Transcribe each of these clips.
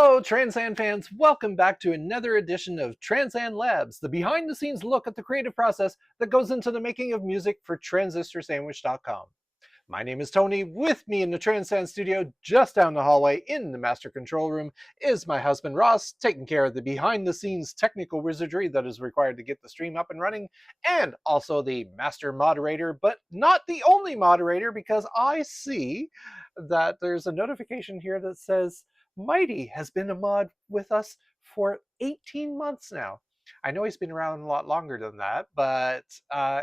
Hello, TranSan fans. Welcome back to another edition of TranSan Labs, the behind-the-scenes look at the creative process that goes into the making of music for TransistorSandwich.com. My name is Tony. With me in the TranSan studio, just down the hallway in the master control room, is my husband Ross, taking care of the behind-the-scenes technical wizardry that is required to get the stream up and running, and also the master moderator, but not the only moderator, because I see that there's a notification here that says Mighty has been a mod with us for 18 months now. I know he's been around a lot longer than that, but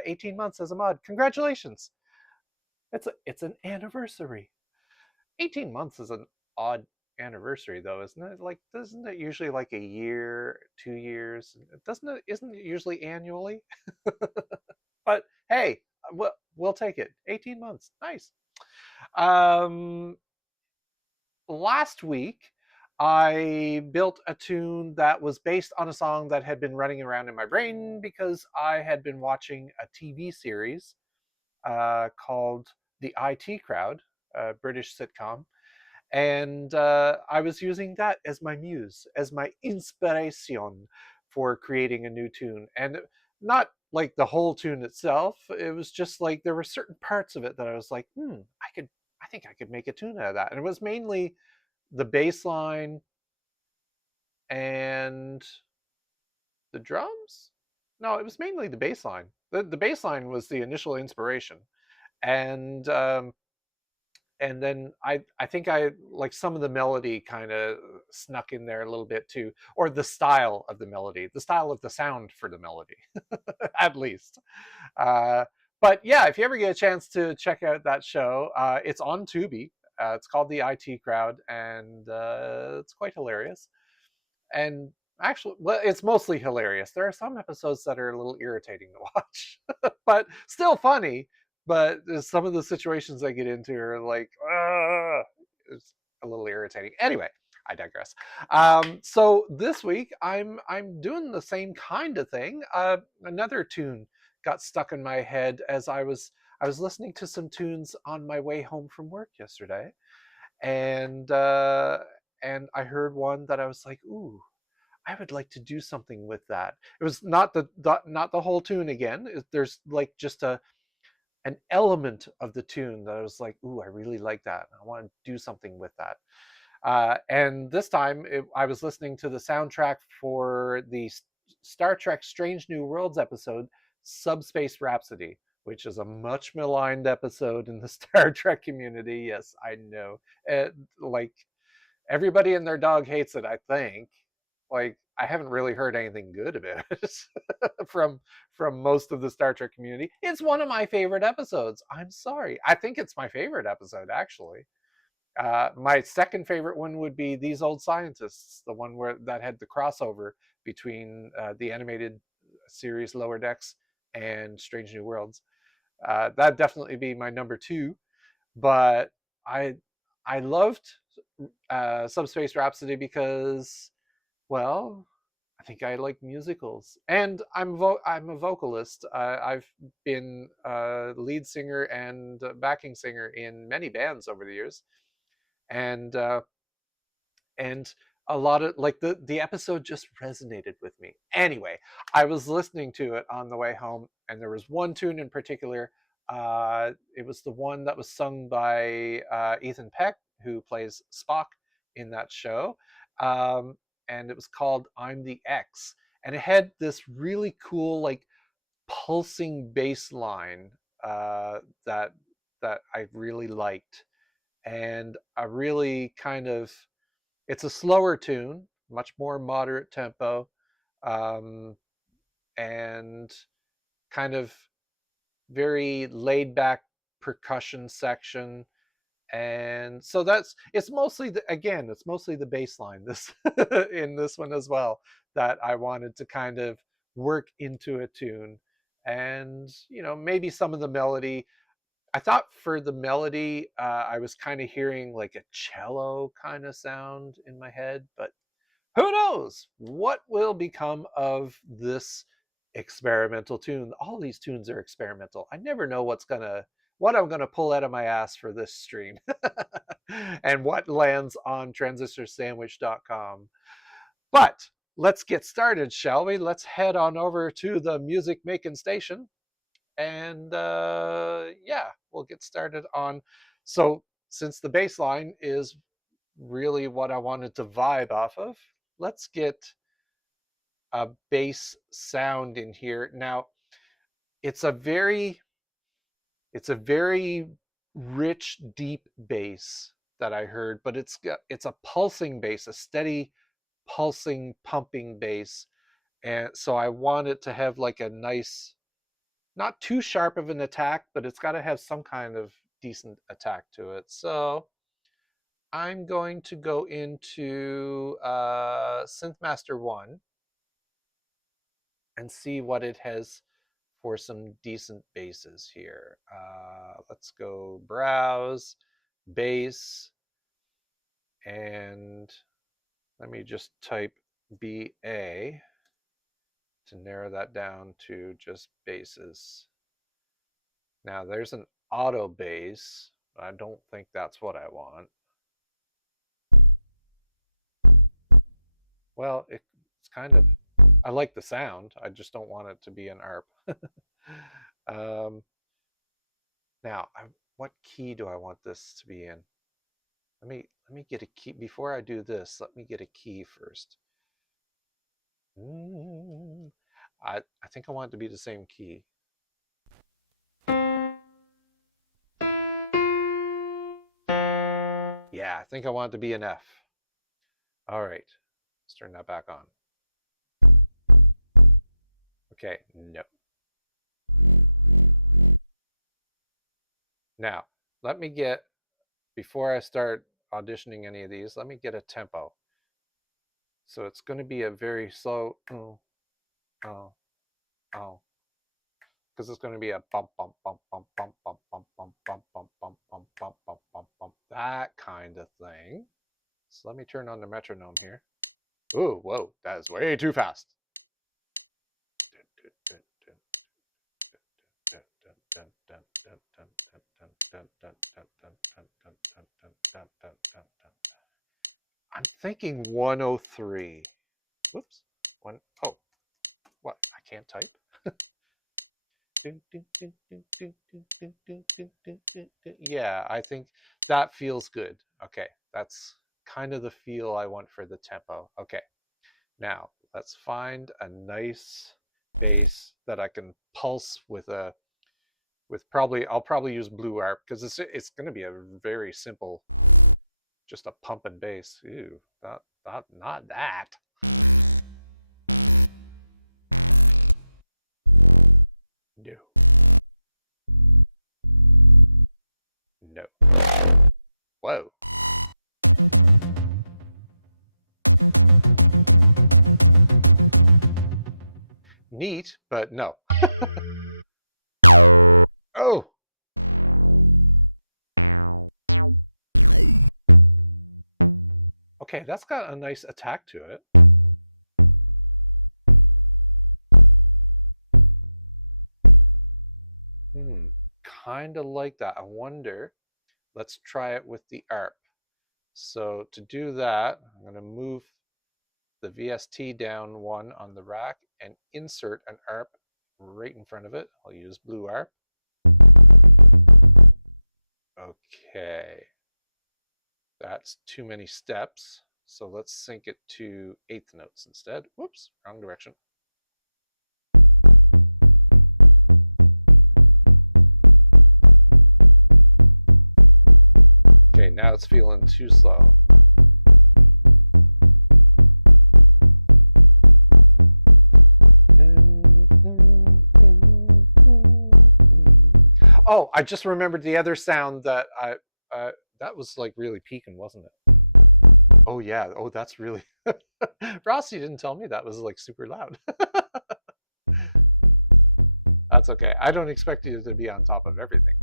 18 months as a mod. Congratulations. It's an anniversary. 18 months is an odd anniversary though, isn't it? Like, doesn't it usually like a year, 2 years? Isn't it usually annually? But hey, we'll take it. 18 months. Nice. Last week, I built a tune that was based on a song that had been running around in my brain because I had been watching a TV series called The IT Crowd, a British sitcom. And I was using that as my muse, as my inspiration for creating a new tune. And not like the whole tune itself. It was just like there were certain parts of it that I was like, I think I could make a tune out of that. And it was mainly the bass line and the drums. No, it was mainly the bass line. The bass line was the initial inspiration. And then I think I like some of the melody kind of snuck in there a little bit too, or the style of the melody, the style of the sound for the melody, at least. But yeah, if you ever get a chance to check out that show, it's on Tubi. It's called The IT Crowd, and it's quite hilarious. And actually, well, it's mostly hilarious. There are some episodes that are a little irritating to watch, but still funny. But some of the situations I get into are like, it's a little irritating. Anyway, I digress. So this week I'm doing the same kind of thing. Another tune got stuck in my head as I was listening to some tunes on my way home from work yesterday, and I heard one that I was like, ooh, I would like to do something with that. It was not the whole tune again. There's like just an element of the tune that I was like, ooh, I really like that. I want to do something with that. And this time I was listening to the soundtrack for the Star Trek Strange New Worlds episode, Subspace Rhapsody, which is a much maligned episode in the Star Trek community. Yes, I know. Like, everybody and their dog hates it, I think. Like, I haven't really heard anything good about it from most of the Star Trek community. It's one of my favorite episodes. I'm sorry. I think it's my favorite episode, actually. My second favorite one would be These Old Scientists, the one that had the crossover between the animated series Lower Decks and Strange New Worlds. That'd definitely be my number two. But I loved Subspace Rhapsody because, well, I think I like musicals, and I'm a vocalist. I've been lead singer and backing singer in many bands over the years, and a lot of like the episode just resonated with me. Anyway, I was listening to it on the way home, and there was one tune in particular. It was the one that was sung by Ethan Peck, who plays Spock in that show. And it was called I'm the X. And it had this really cool, like, pulsing bass line that I really liked. And a really kind of, it's a slower tune, much more moderate tempo, and kind of very laid back percussion section. And so it's mostly it's mostly the bass line this in this one as well that I wanted to kind of work into a tune. And maybe some of the melody, I thought for the melody I was kind of hearing like a cello kind of sound in my head, but who knows what will become of this experimental tune. All these tunes are experimental. I never know what I'm gonna pull out of my ass for this stream. and what lands on transistorsandwich.com. But let's get started, shall we? Let's head on over to the music making station. And yeah, we'll get started on. So, since the bass line is really what I wanted to vibe off of, let's get a bass sound in here. Now, it's a very rich, deep bass that I heard, but it's a pulsing bass, a steady pulsing, pumping bass. And so I want it to have like a nice, not too sharp of an attack, but it's got to have some kind of decent attack to it. So I'm going to go into Synthmaster 1 and see what it has for some decent basses here. Let's go browse, bass, and let me just type BA to narrow that down to just basses. Now there's an auto bass, but I don't think that's what I want. Well, it's kind of, I like the sound. I just don't want it to be an ARP. um, now, what key do I want this to be in? Let me get a key before I do this. Let me get a key first. I think I want it to be the same key. Yeah, I think I want it to be an F. All right, let's turn that back on. Okay, no. Now, let me get, before I start auditioning any of these, let me get a tempo. So it's going to be a very slow, oh, because it's going to be a bump, bump, bump, bump, bump, bump, bump, bump, bump, bump, bump, bump, bump, bump, bump, bump, that kind of thing. So let me turn on the metronome here. Ooh, whoa, that is way too fast. I'm thinking 103. Whoops. Oh, what? I can't type. Yeah, I think that feels good. Okay, that's kind of the feel I want for the tempo. Okay, now let's find a nice bass that I can pulse with I'll probably use blue arp because it's going to be a very simple, just a pump and bass. Ew, not that. No, no. Whoa. Neat, but no. Oh. Okay, that's got a nice attack to it. Kind of like that. I wonder, let's try it with the ARP. So to do that, I'm going to move the VST down one on the rack and insert an ARP right in front of it. I'll use blue ARP. Okay, that's too many steps. So let's sync it to eighth notes instead. Whoops, wrong direction. Okay, now it's feeling too slow. Oh, I just remembered the other sound that that was like really peaking, wasn't it? Oh yeah. Oh, that's really Rossi didn't tell me that was like super loud. That's okay. I don't expect you to be on top of everything.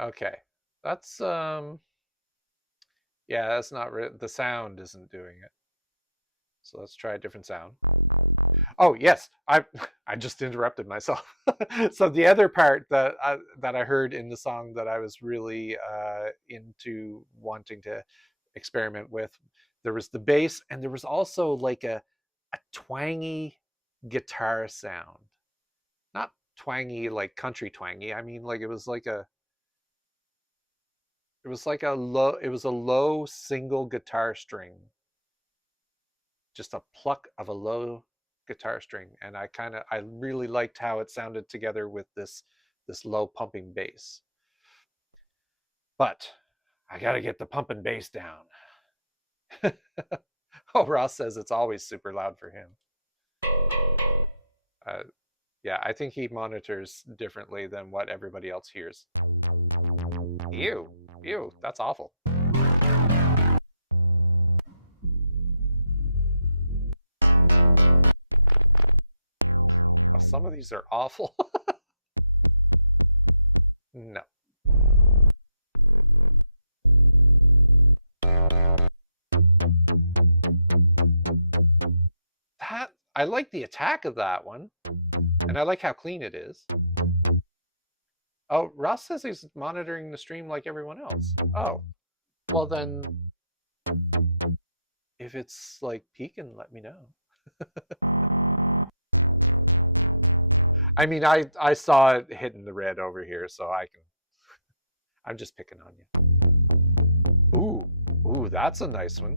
Okay. That's yeah, that's not the sound isn't doing it. So let's try a different sound. Oh yes, I just interrupted myself. So the other part that I heard in the song that I was really into wanting to experiment with, there was the bass, and there was also like a twangy guitar sound. Not twangy like country twangy. I mean, like it was a low single guitar string, just a pluck of a low guitar string, and I really liked how it sounded together with this low pumping bass. But I got to get the pumping bass down. Oh, Ross says it's always super loud for him. uh, yeah, I think he monitors differently than what everybody else hears. Ew, ew, that's awful. Oh, some of these are awful. No. That I like the attack of that one, and I like how clean it is. Oh, Ross says he's monitoring the stream like everyone else. Oh, well then, if it's like peaking, let me know. I mean, I saw it hitting the red over here, so I can. I'm just picking on you. Ooh, ooh, that's a nice one.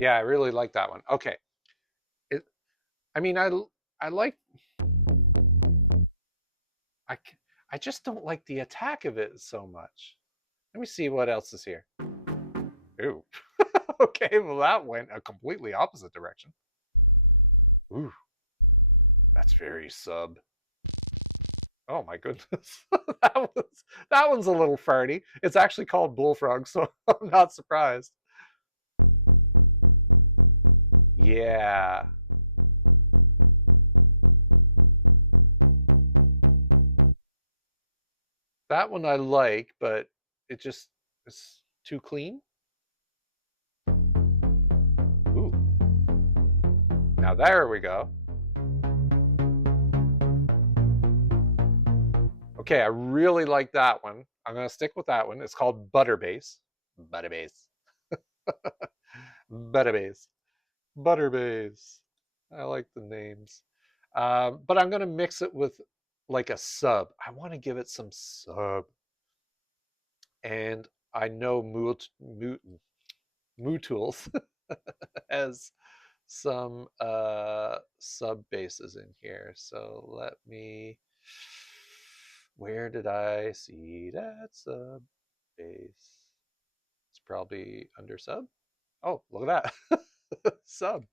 Yeah, I really like that one. Okay, it. I mean, I like. I I just don't like the attack of it so much. Let me see what else is here. Ooh. Okay, well that went a completely opposite direction. Ooh, that's very sub. Oh my goodness. That one's a little farty. It's actually called Bullfrog, so I'm not surprised. Yeah. That one I like, but it just is too clean. Ooh. Now there we go. Okay, I really like that one. I'm gonna stick with that one. It's called Butterbase. Butterbase. Butterbase. Butterbase. I like the names. But I'm gonna mix it with like a sub. I want to give it some sub. And I know Tools has some sub basses in here. So let me. Where did I see that sub bass? It's probably under sub. Oh, look at that. Sub.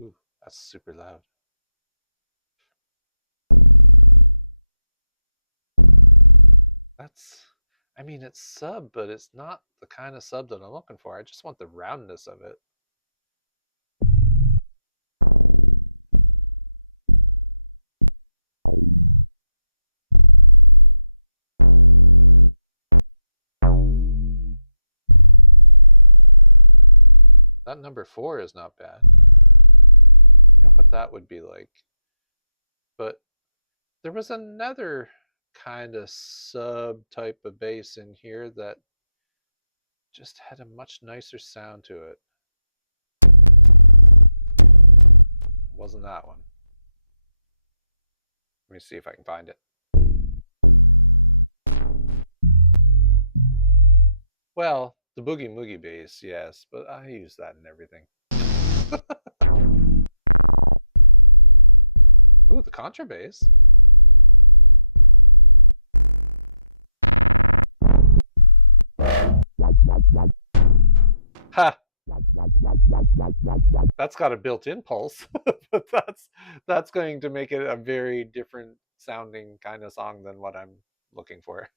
Ooh, that's super loud. That's, I mean, it's sub, but it's not the kind of sub that I'm looking for. I just want the roundness of it. That number 4 is not bad. I don't know what that would be like. But there was another kind of sub type of bass in here that just had a much nicer sound to it. It wasn't that one. Let me see if I can find it. Well, the boogie moogie bass, yes, but I use that in everything. Ooh, the contrabass. Ha! That's got a built-in pulse, but that's going to make it a very different sounding kind of song than what I'm looking for.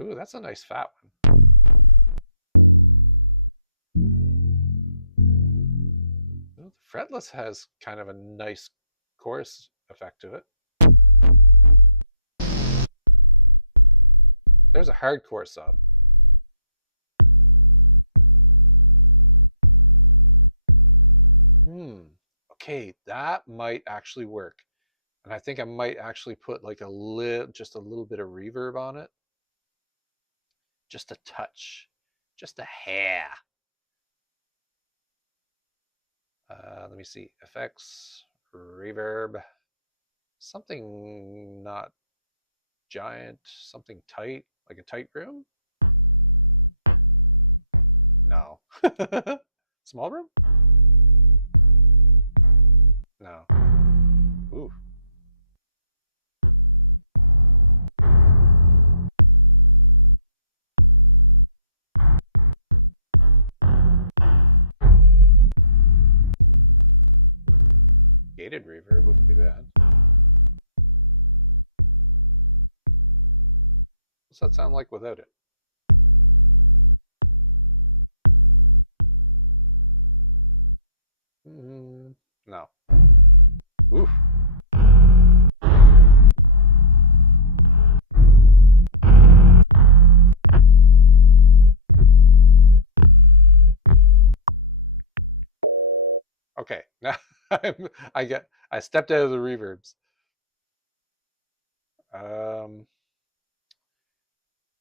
Ooh, that's a nice fat one. Ooh, the fretless has kind of a nice chorus effect to it. There's a hardcore sub. Okay, that might actually work. And I think I might actually put like just a little bit of reverb on it. Just a touch. Just a hair. Let me see. Effects, reverb, something not giant, something tight, like a tight room? No. Small room? No. Ooh. Gated reverb wouldn't be bad. What's that sound like without it? No. Ooh. Okay. Now I stepped out of the reverbs.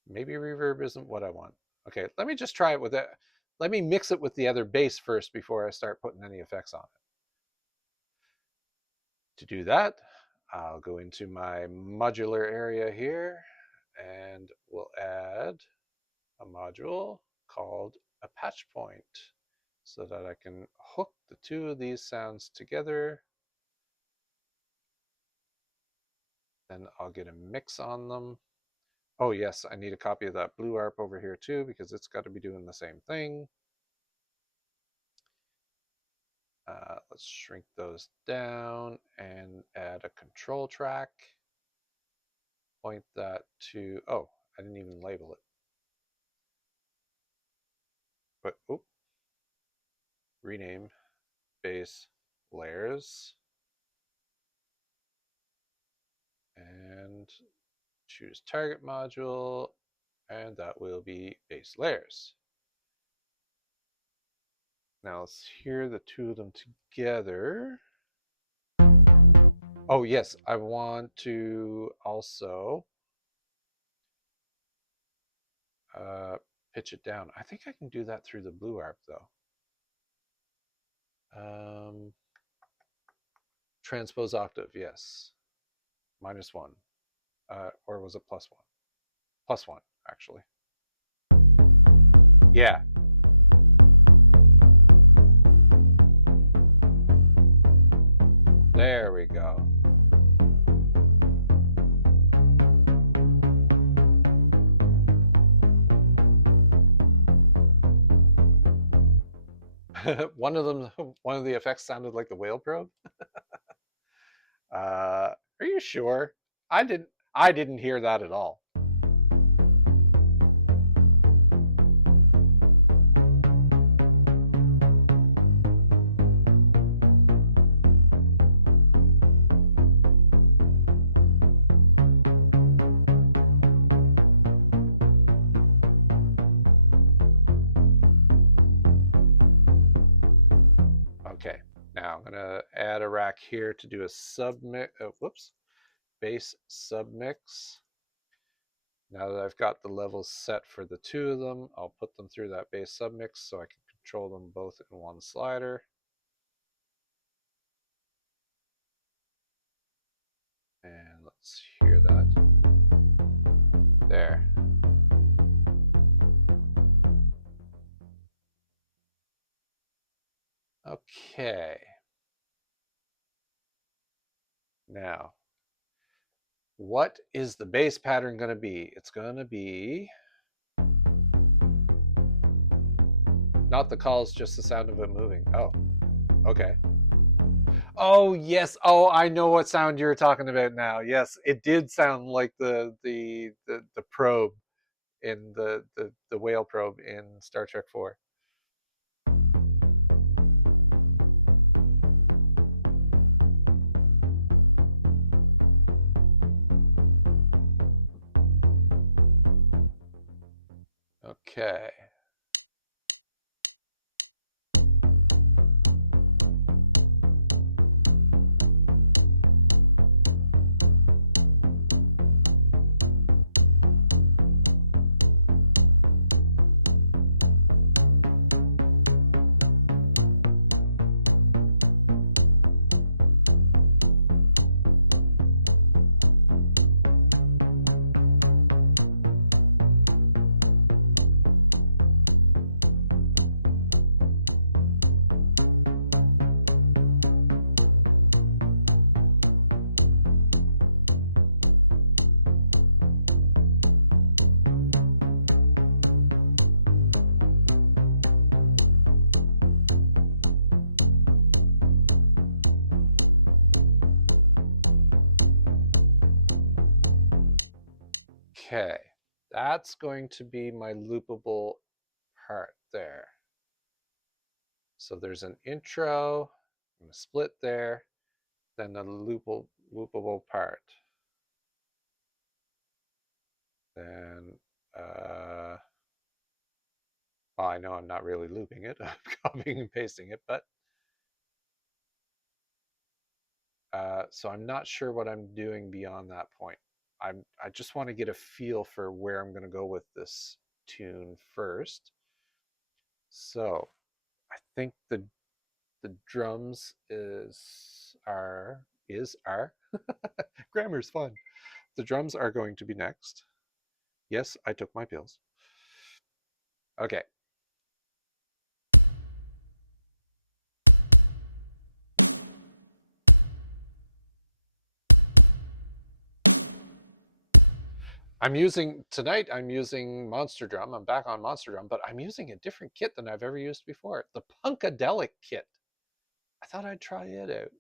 Maybe reverb isn't what I want. Okay, let me just try it with it. Let me mix it with the other bass first before I start putting any effects on it. To do that, I'll go into my modular area here and we'll add a module called a patch point so that I can hook the two of these sounds together. Then I'll get a mix on them. Oh yes, I need a copy of that blue arp over here too because it's got to be doing the same thing. Let's shrink those down and add a control track. Point that to, oh, I didn't even label it. But, oh, rename bass layers. And choose target module, and that will be bass layers. Now let's hear the two of them together. Oh yes, I want to also pitch it down. I think I can do that through the blue arp though. Transpose octave, yes. -1. Or was it +1? +1, actually. Yeah. There we go. one of the effects sounded like the whale probe. Are you sure? I didn't hear that at all. Okay, now I'm gonna add a rack here to do a submix. Bass submix. Now that I've got the levels set for the two of them, I'll put them through that bass submix so I can control them both in one slider. And let's hear that. There. Okay. Now, what is the bass pattern going to be? It's going to be not the calls, just the sound of it moving. Oh, okay. Oh yes. Oh, I know what sound you're talking about now. Yes, it did sound like the probe in the whale probe in Star Trek 4. Okay. Okay. That's going to be my loopable part there. So there's an intro, and a split there, then a loopable part. Then, well, I know I'm not really looping it. I'm copying and pasting it, but so I'm not sure what I'm doing beyond that point. I just want to get a feel for where I'm going to go with this tune first. So I think the drums are grammar's fun. The drums are going to be next. Yes, I took my pills. Okay. I'm using Monster Drum. I'm back on Monster Drum, but I'm using a different kit than I've ever used before. The Punkadelic kit. I thought I'd try it out.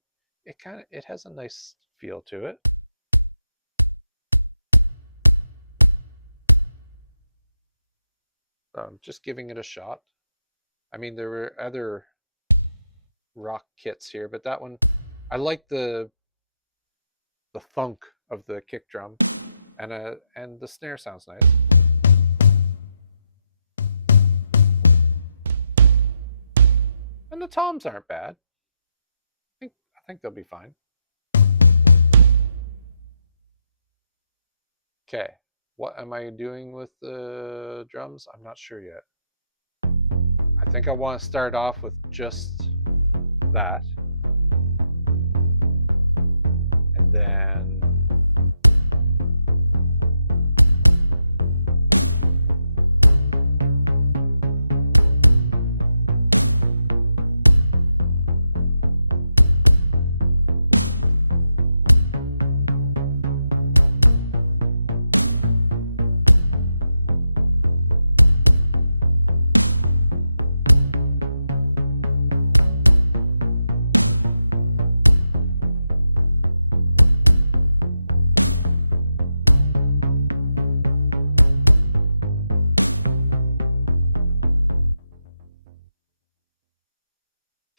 It has a nice feel to it. Just giving it a shot. I mean, there were other rock kits here, but that one, I like the thunk of the kick drum, and the snare sounds nice. And the toms aren't bad. I think they'll be fine. Okay, what am I doing with the drums? I'm not sure yet. I think I want to start off with just that, and then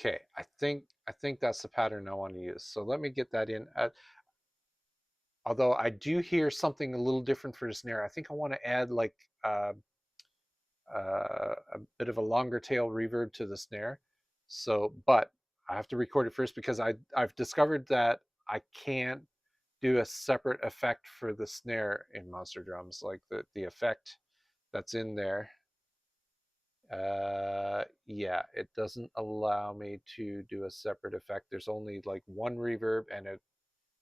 okay, I think that's the pattern I want to use. So let me get that in. Although I do hear something a little different for the snare. I think I want to add like a bit of a longer tail reverb to the snare. So, but I have to record it first because I've discovered that I can't do a separate effect for the snare in Monster Drums, like the effect that's in there. Yeah, it doesn't allow me to do a separate effect. There's only like one reverb and it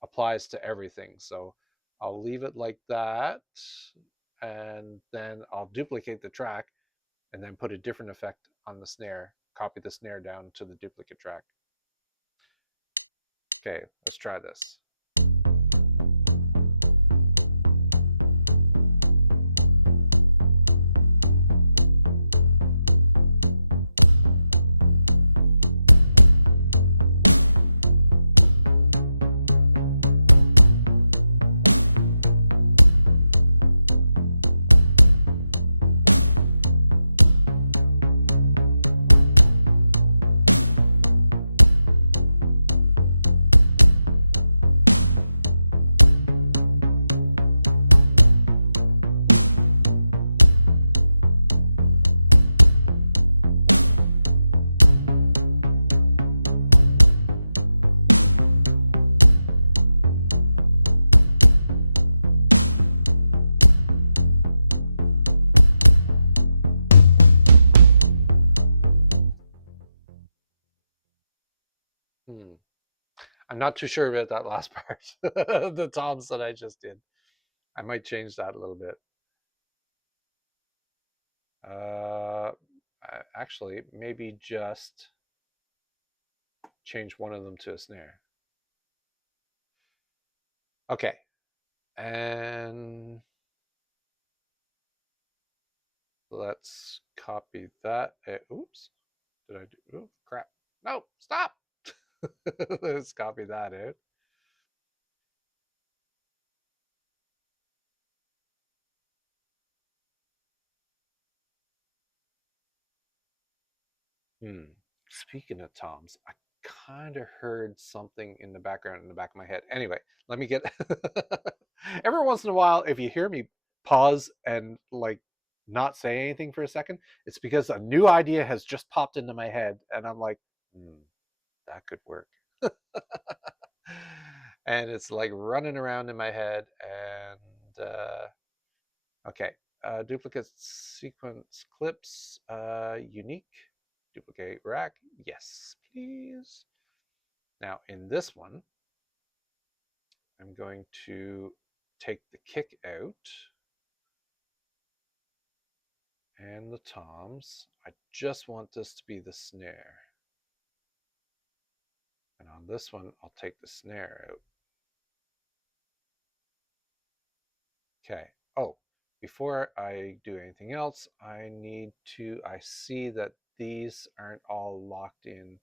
applies to everything. So I'll leave it like that, and then I'll duplicate the track and then put a different effect on the snare copy the snare down to the duplicate track. Okay, let's try this. I'm not too sure about that last part, the toms that I just did. I might change that a little bit. Uh, Actually, maybe just change one of them to a snare. Okay, and let's copy that. Oops, did I do? Oh, crap. No, stop. Let's copy that out. Speaking of toms, I kind of heard something in the background in the back of my head. Anyway, let me get. Every once in a while, if you hear me pause and like not say anything for a second, it's because a new idea has just popped into my head, and I'm like, that could work. And it's like running around in my head. And okay, duplicate sequence clips, unique, duplicate rack. Yes, please. Now in this one, I'm going to take the kick out and the toms. I just want this to be the snare. And on this one, I'll take the snare out. Okay. Oh, before I do anything else, I see that these aren't all locked in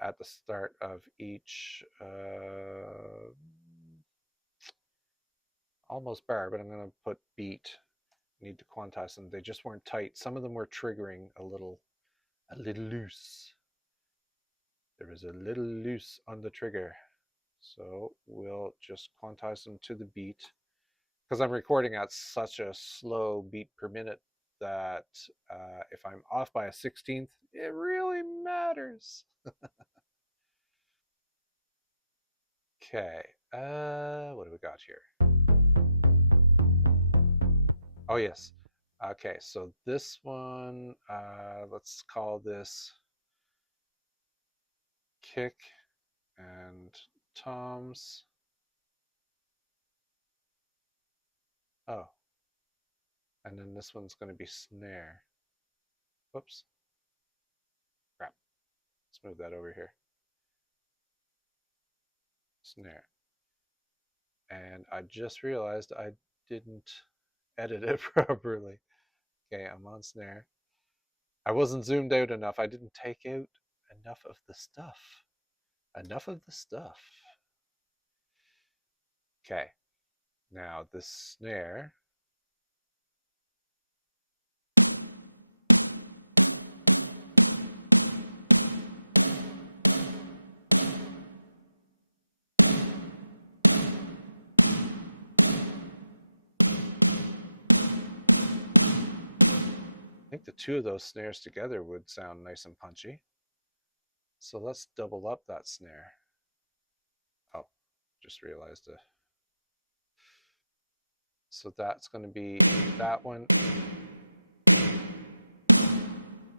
at the start of each almost bar, but I'm going to put beat. I need to quantize them. They just weren't tight. Some of them were triggering a little loose. There was a little loose on the trigger. So we'll just quantize them to the beat, because I'm recording at such a slow beat per minute that if I'm off by a 16th, it really matters. Okay, what do we got here? Oh yes. Okay, so this one, let's call this kick and toms. Oh, and then this one's going to be snare. Whoops. Crap. Let's move that over here. Snare. And I just realized I didn't edit it properly. Okay, I'm on snare. I wasn't zoomed out enough. I didn't take out enough of the stuff. Enough of the stuff. Okay, now the snare. I think the two of those snares together would sound nice and punchy. So let's double up that snare. Oh, just realized it. So that's going to be that one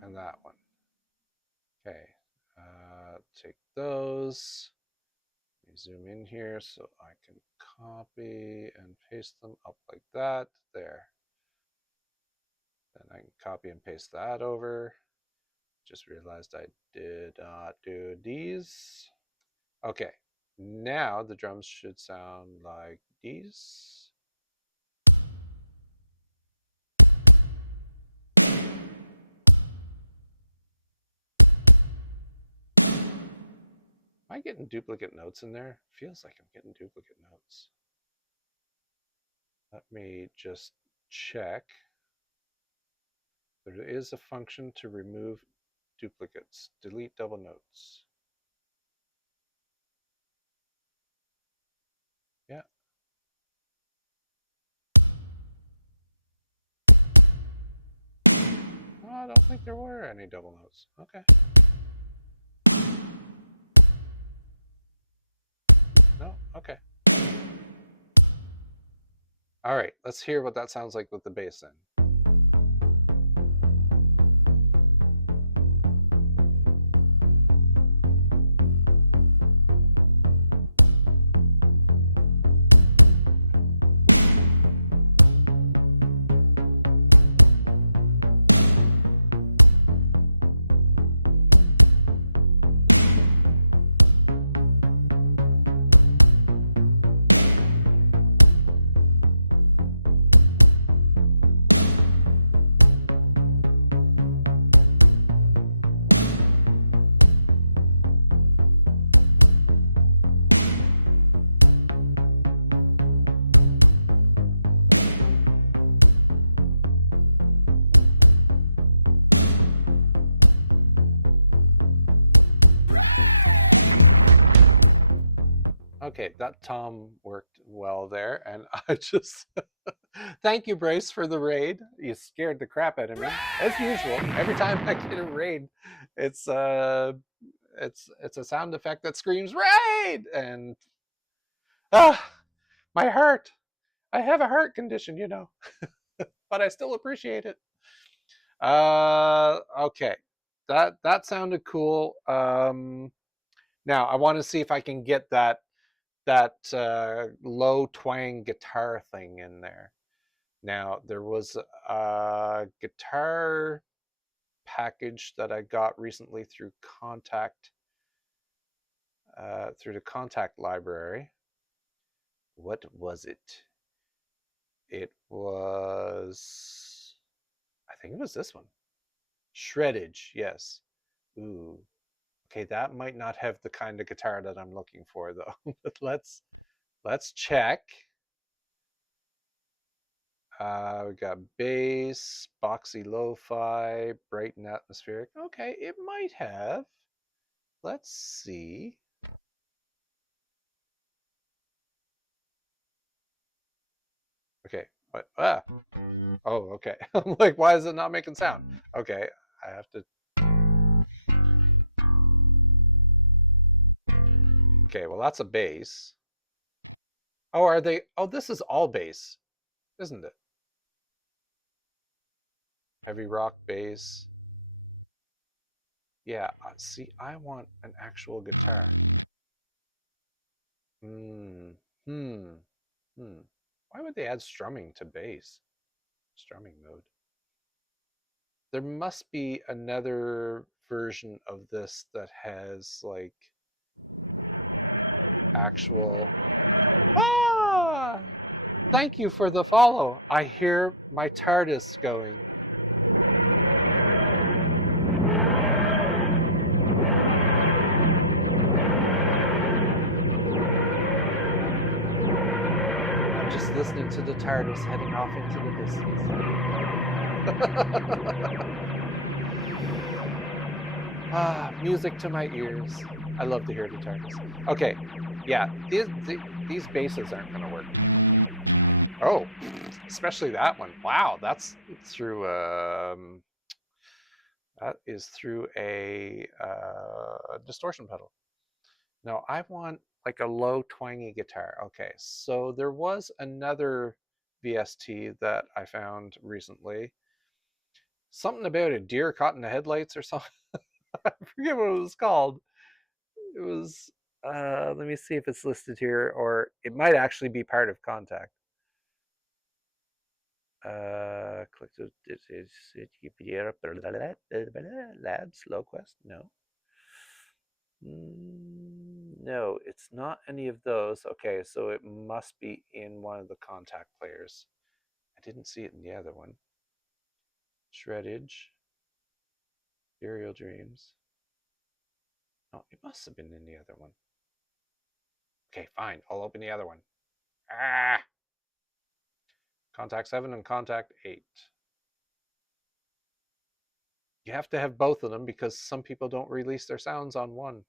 and that one. Okay, take those. Let me zoom in here so I can copy and paste them up like that. There. Then I can copy and paste that over. just realized I did not do these. Okay, now the drums should sound like these. Am I getting duplicate notes in there? Feels like I'm getting duplicate notes. Let me just check. There is a function to remove duplicates. Delete double notes. Yeah. Oh, I don't think there were any double notes. Okay. No? Okay. All right, let's hear what that sounds like with the bass then. Okay, that tom worked well there, and I just thank you, Brace, for the raid. You scared the crap out of me, as usual. Every time I get a raid, it's it's a sound effect that screams raid, and my heart. I have a heart condition, you know, but I still appreciate it. Okay, that sounded cool. Now I want to see if I can get that low twang guitar thing in there. Now there was a guitar package that I got recently through through the Contact library. What was it? It was, I think it was this one. Shreddage, yes. Ooh. Okay, that might not have the kind of guitar that I'm looking for though. But let's check. We got bass, boxy lo-fi, bright and atmospheric. Okay, it might have. Let's see. Okay, what? Oh, okay. I'm like, why is it not making sound? Okay, I have to. Okay, well, that's a bass. Oh, are they? Oh, this is all bass, isn't it? Heavy rock bass. Yeah, see, I want an actual guitar. Hmm. Hmm. Hmm. Why would they add strumming to bass? Strumming mode. There must be another version of this that has like actual. Ah! Thank you for the follow. I hear my TARDIS going. I'm just listening to the TARDIS heading off into the distance. Music to my ears. I love to hear the TARDIS. Okay, yeah, these basses aren't going to work. Oh, especially that one. Wow, that's through that is through a distortion pedal. No, I want like a low twangy guitar. Okay, so there was another VST that I found recently. Something about a deer caught in the headlights or something. I forget what it was called. It was let me see if it's listed here, or it might actually be part of Contact. Click to Labs, Slow Quest. No. No, it's not any of those. Okay, so it must be in one of the contact players. I didn't see it in the other one. Shreddage. Burial Dreams. Oh, it must have been in the other one. Okay, fine. I'll open the other one. Ah! Contact 7 and Contact 8. You have to have both of them because some people don't release their sounds on one.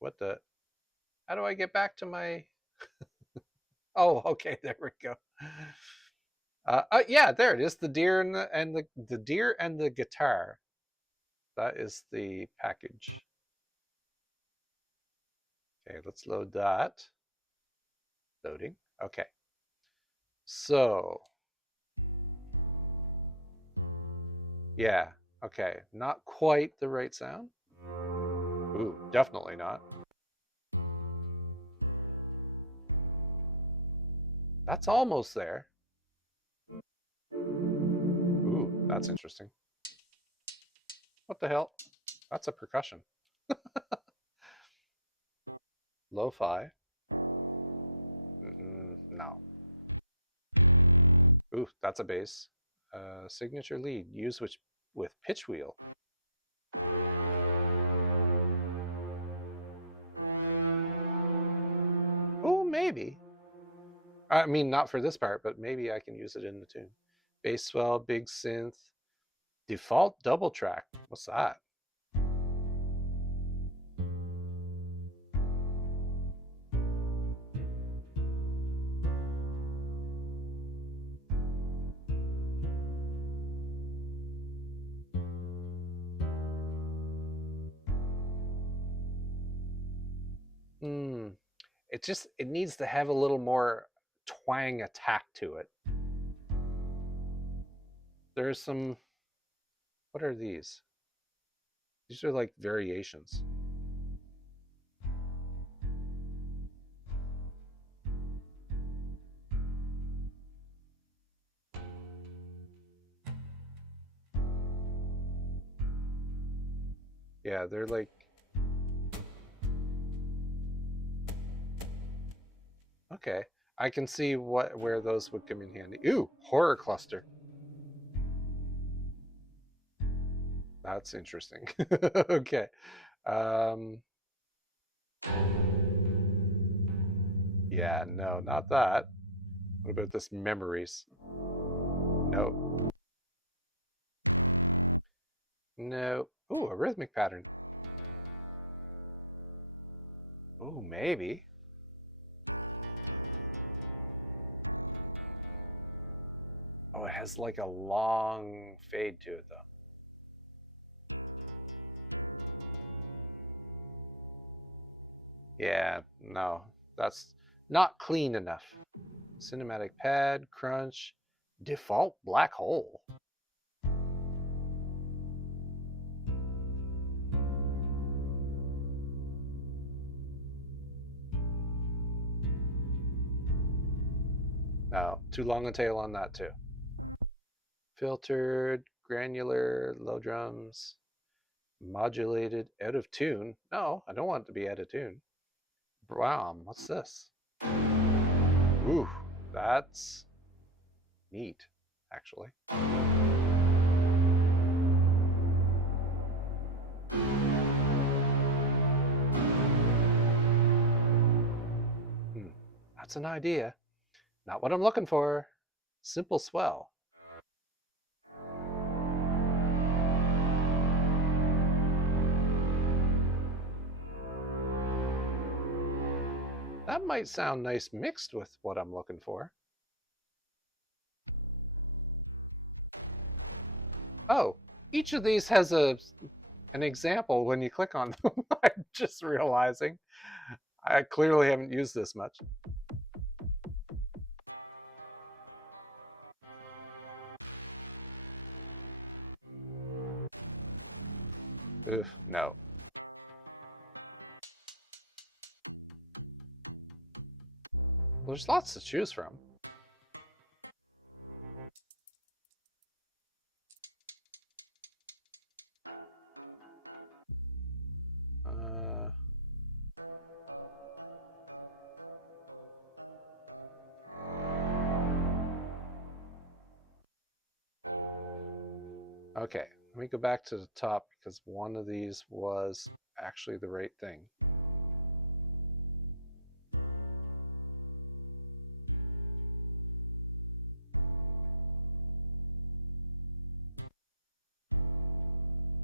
What the? How do I get back to my... Oh, okay, there we go. Yeah, there it is. The deer and the deer and the guitar. That is the package. Okay, let's load that. Loading. Okay. So, yeah. Okay, not quite the right sound. Ooh, definitely not. That's almost there. Ooh, that's interesting. What the hell? That's a percussion. Lo-fi. No. Ooh, that's a bass. Signature lead. Use with pitch wheel. Oh, maybe. I mean, not for this part, but maybe I can use it in the tune. Bass swell, big synth. Default double track. What's that? It needs to have a little more twang attack to it. There's some... What are these? These are like variations. Yeah, they're like... Okay, I can see where those would come in handy. Ooh, horror cluster. That's interesting. Okay. Yeah, no, not that. What about this memories? No. No. Ooh, a rhythmic pattern. Ooh, maybe. Oh, it has like a long fade to it, though. Yeah, no, that's not clean enough. Cinematic pad, crunch, default black hole. No, too long a tail on that too. Filtered, granular, low drums, modulated, out of tune. No, I don't want it to be out of tune. Wow, what's this? Ooh, that's neat, actually. That's an idea. Not what I'm looking for. Simple swell. That might sound nice mixed with what I'm looking for. Oh, each of these has an example when you click on them. I'm just realizing I clearly haven't used this much. Oof, no. there's lots to choose from. Okay, let me go back to the top because one of these was actually the right thing.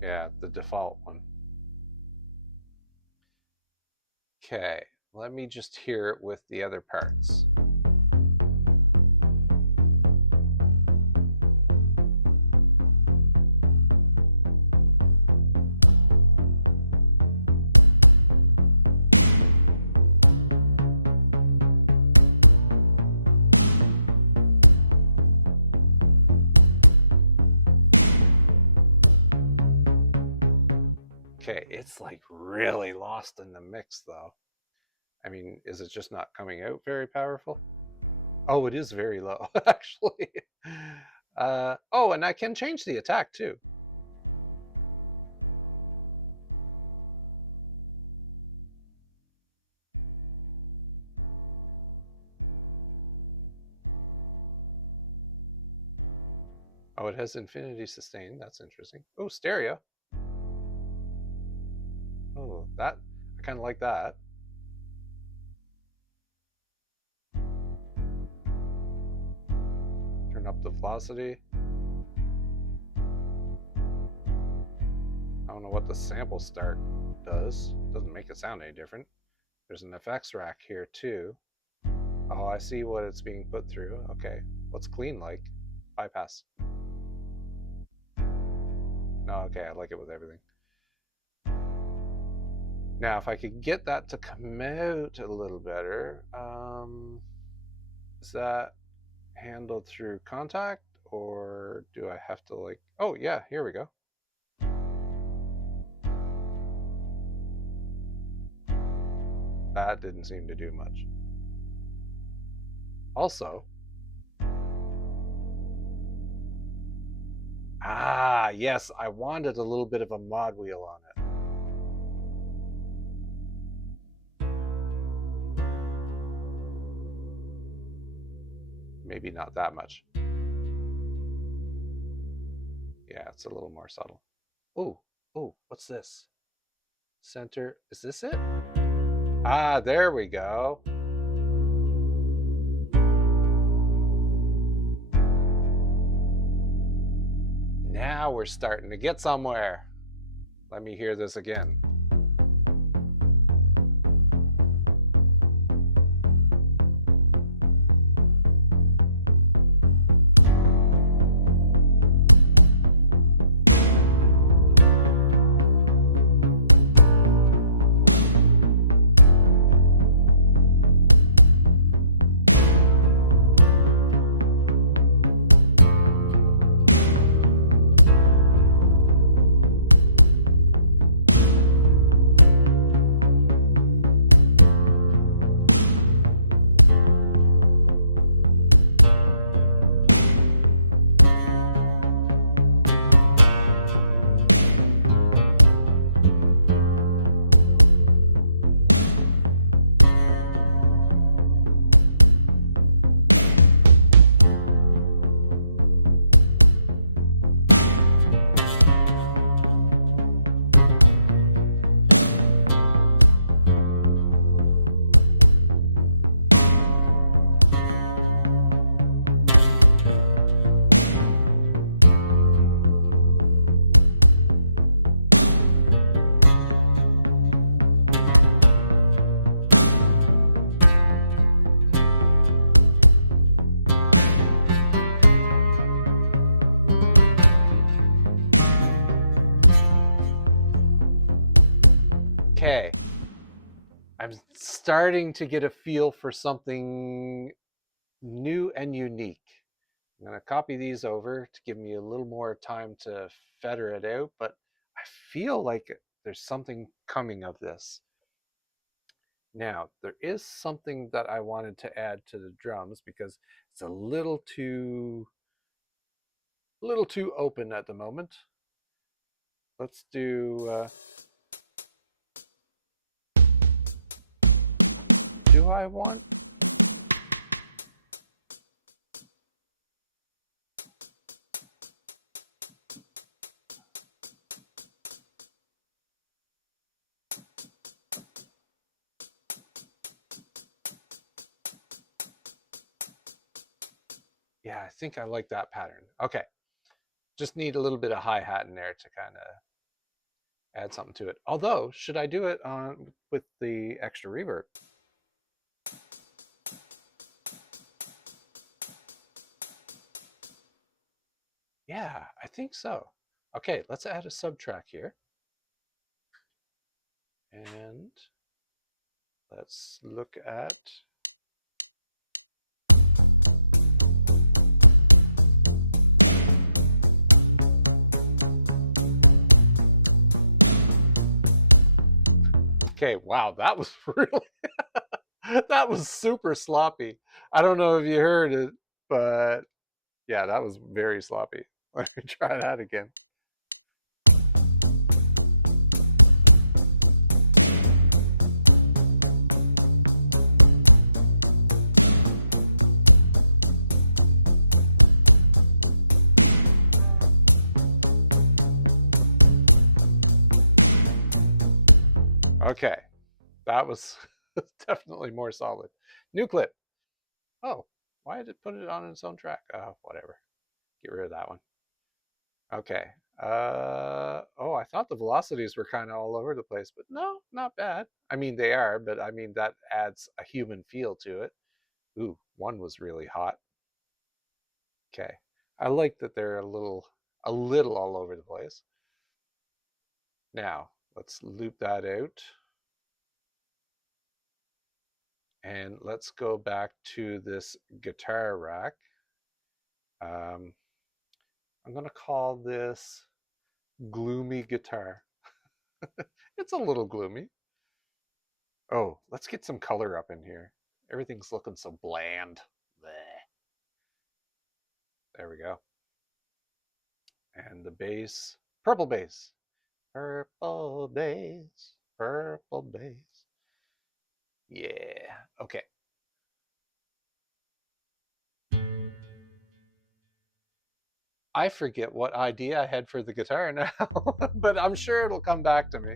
Yeah, the default one. Okay, let me just hear it with the other parts. Okay, it's like really lost in the mix though. I mean, is it just not coming out very powerful? Oh, it is very low, actually. Oh, and I can change the attack too. Oh, it has infinity sustain. That's interesting. Oh, stereo. Oh, that I kind of like that. Turn up the velocity. I don't know what the sample start does. Doesn't make it sound any different. There's an effects rack here too. Oh, I see what it's being put through. Okay, what's clean like? Bypass. No, okay, I like it with everything. Now, if I could get that to come out a little better, is that handled through contact or do I have to like, oh yeah, here we go. That didn't seem to do much. Also, yes, I wanted a little bit of a mod wheel on it. Maybe not that much. Yeah, it's a little more subtle. Oh, what's this? Center, is this it? Ah, there we go. Now we're starting to get somewhere. Let me hear this again. Okay, I'm starting to get a feel for something new and unique. I'm going to copy these over to give me a little more time to feather it out, but I feel like there's something coming of this. Now, there is something that I wanted to add to the drums because it's a little too open at the moment. Let's do I want? Yeah, I think I like that pattern. Okay, just need a little bit of hi-hat in there to kind of add something to it. Although, should I do it on with the extra reverb? Yeah, I think so. Okay, let's add a subtrack here. And let's look at... Okay, wow, that was really... that was super sloppy. I don't know if you heard it, but yeah, that was very sloppy. Let me try that again. Okay, that was definitely more solid. New clip. Oh, why did it put it on its own track? Oh, whatever. Get rid of that one. Okay. Oh, I thought the velocities were kind of all over the place, but no, not bad. I mean, they are, but I mean, that adds a human feel to it. Ooh, one was really hot. Okay. I like that they're a little all over the place. Now, let's loop that out. And let's go back to this guitar rack. I'm going to call this gloomy guitar. It's a little gloomy. Oh, let's get some color up in here. Everything's looking so bland. Bleh. There we go. And the bass, purple bass. Purple bass, purple bass. Yeah, okay. I forget what idea I had for the guitar now, but I'm sure it'll come back to me.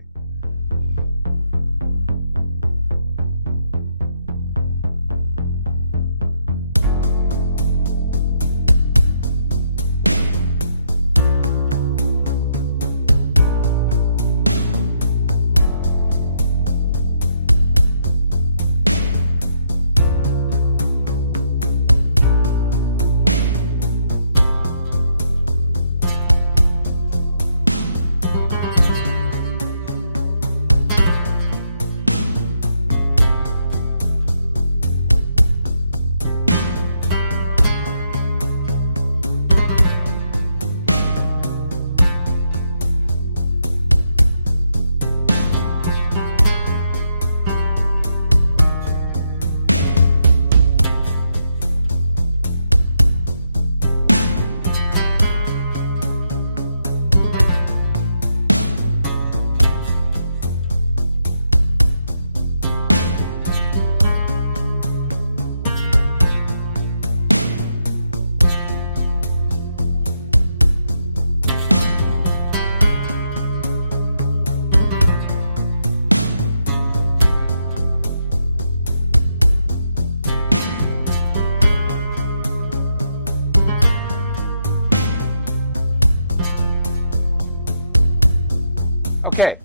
Okay,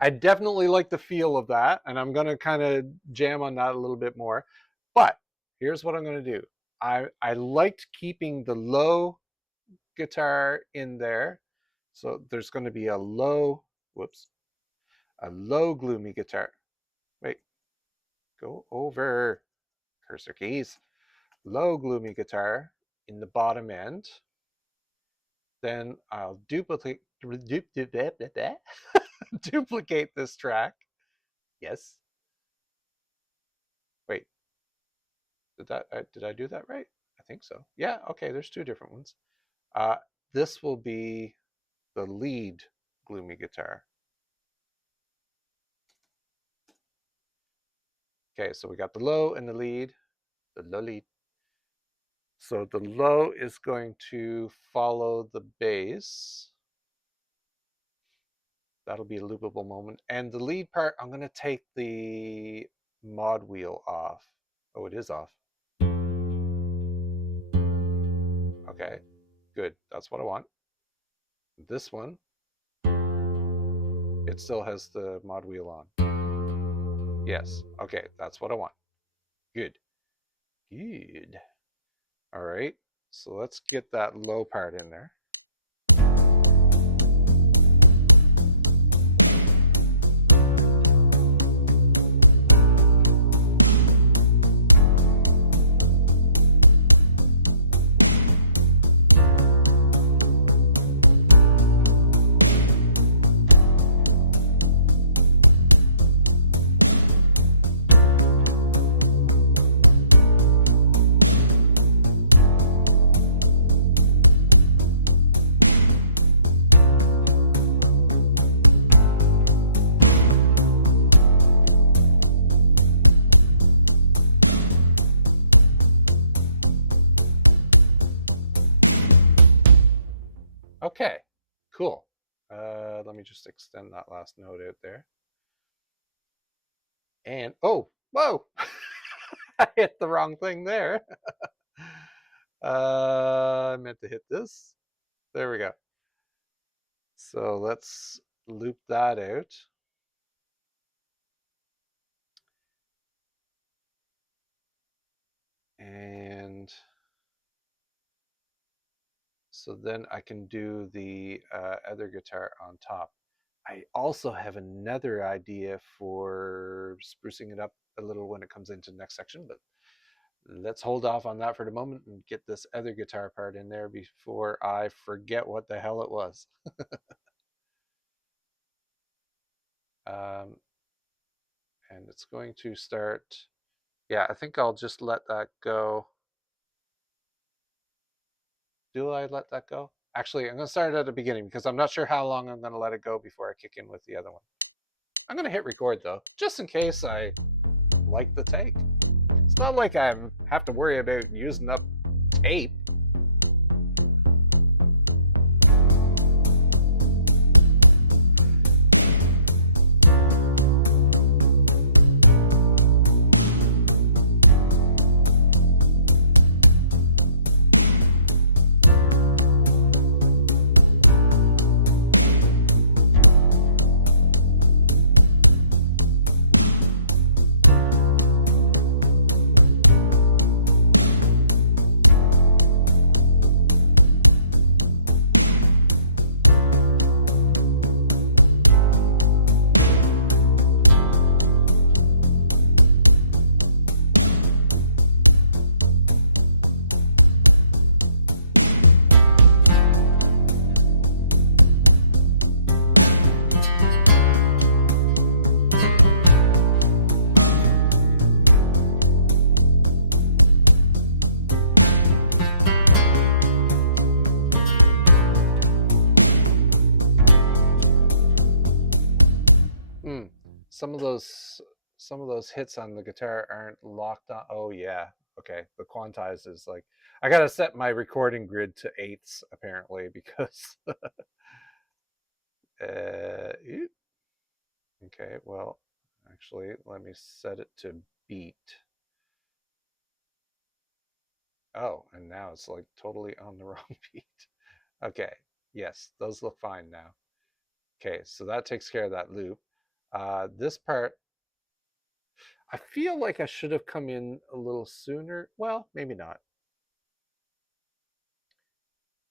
I definitely like the feel of that, and I'm going to kind of jam on that a little bit more. But here's what I'm going to do. I liked keeping the low guitar in there. So there's going to be a low, whoops, a low gloomy guitar. Wait, go over, cursor keys. Low gloomy guitar in the bottom end. Then I'll duplicate duplicate this track. Yes. Did I do that right? I think so. Yeah, okay, there's two different ones. Uh, this will be the lead gloomy guitar. Okay, so we got the low and the lead, the low lead. So the low is going to follow the bass. That'll be a loopable moment. And the lead part, I'm going to take the mod wheel off. Oh, it is off. Okay, good. That's what I want. This one, it still has the mod wheel on. Yes. Okay, that's what I want. Good. Good. All right. So let's get that low part in there. Okay, cool. Let me just extend that last note out there. And, oh, whoa! I hit the wrong thing there. I meant to hit this. There we go. So let's loop that out. And so then I can do the other guitar on top. I also have another idea for sprucing it up a little when it comes into the next section, but let's hold off on that for the moment and get this other guitar part in there before I forget what the hell it was. And it's going to start. Yeah, I think I'll just let that go. Do I let that go? Actually, I'm going to start at the beginning because I'm not sure how long I'm going to let it go before I kick in with the other one. I'm going to hit record though, just in case I like the take. It's not like I have to worry about using up tape. Some of those hits on the guitar aren't locked on. Oh yeah, okay. The quantize is like I gotta set my recording grid to eighths apparently because. Okay, well, actually, let me set it to beat. Oh, and now it's like totally on the wrong beat. Okay, yes, those look fine now. Okay, so that takes care of that loop. This part, I feel like I should have come in a little sooner. Well, maybe not.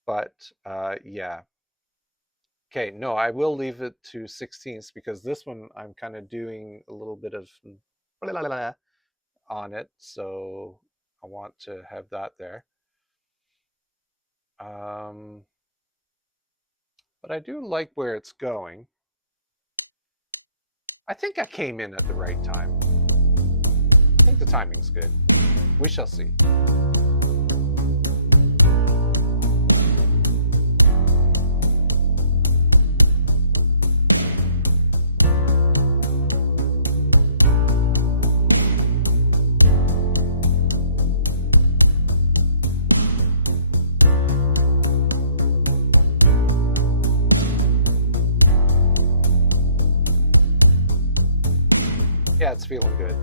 But yeah. Okay, no, I will leave it to 16ths because this one I'm kind of doing a little bit of on it. So I want to have that there. But I do like where it's going. I think I came in at the right time. I think the timing's good. We shall see. Yeah, it's feeling good.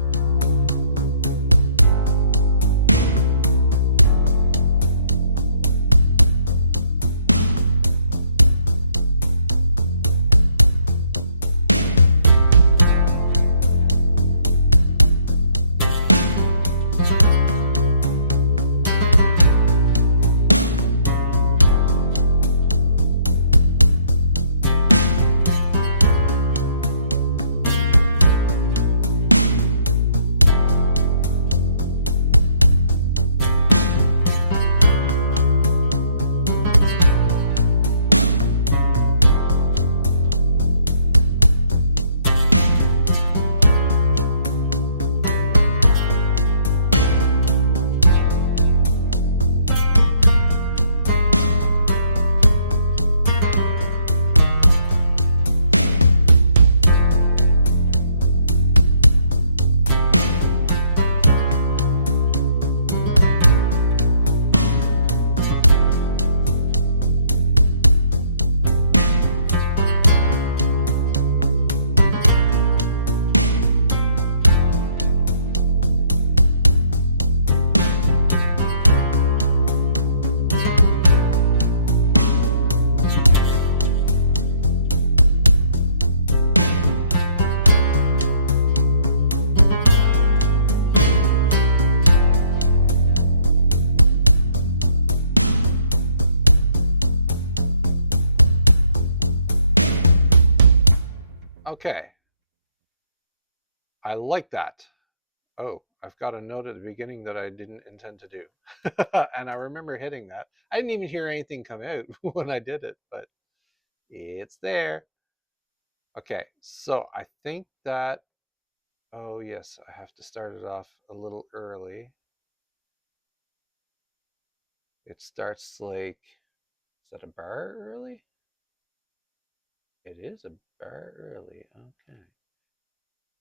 Okay. I like that. Oh, I've got a note at the beginning that I didn't intend to do. And I remember hitting that. I didn't even hear anything come out when I did it, but it's there. Okay, so I think that, oh yes, I have to start it off a little early. It starts like, is that a bar early? It is a bar early, okay.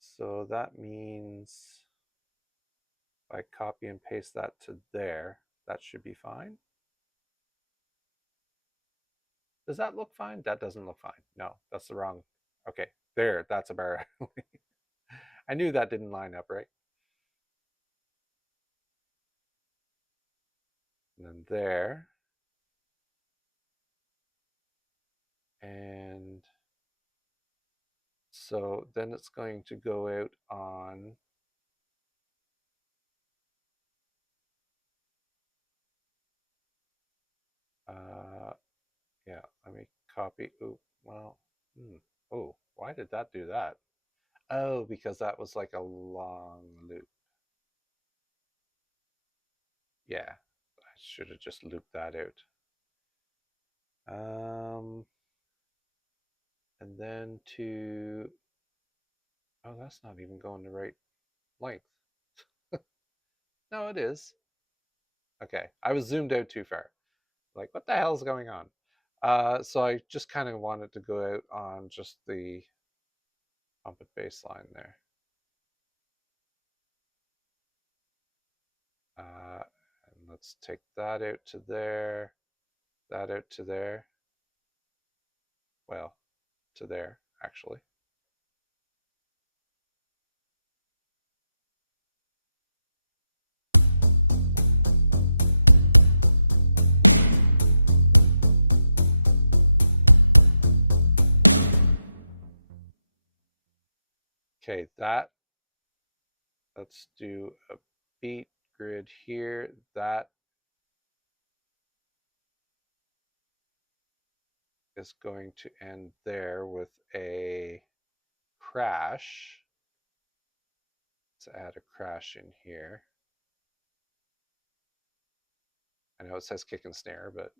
So that means if I copy and paste that to there, that should be fine. Does that look fine? That doesn't look fine. No, that's the wrong. Okay, there, that's a bar. I knew that didn't line up right. And then there. And so then it's going to go out on yeah, let me copy. Oh, well, oh, why did that do that? Oh, because that was like a long loop. Yeah, I should have just looped that out. And then to, oh, that's not even going the right length. No, it is. Okay, I was zoomed out too far. Like, what the hell is going on? So I just kind of wanted to go out on just the pump and bass line there. And let's take that out to there, that out to there. Well, to there, actually. Okay, that, let's do a beat grid here. That is going to end there with a crash. Let's add a crash in here. I know it says kick and snare, but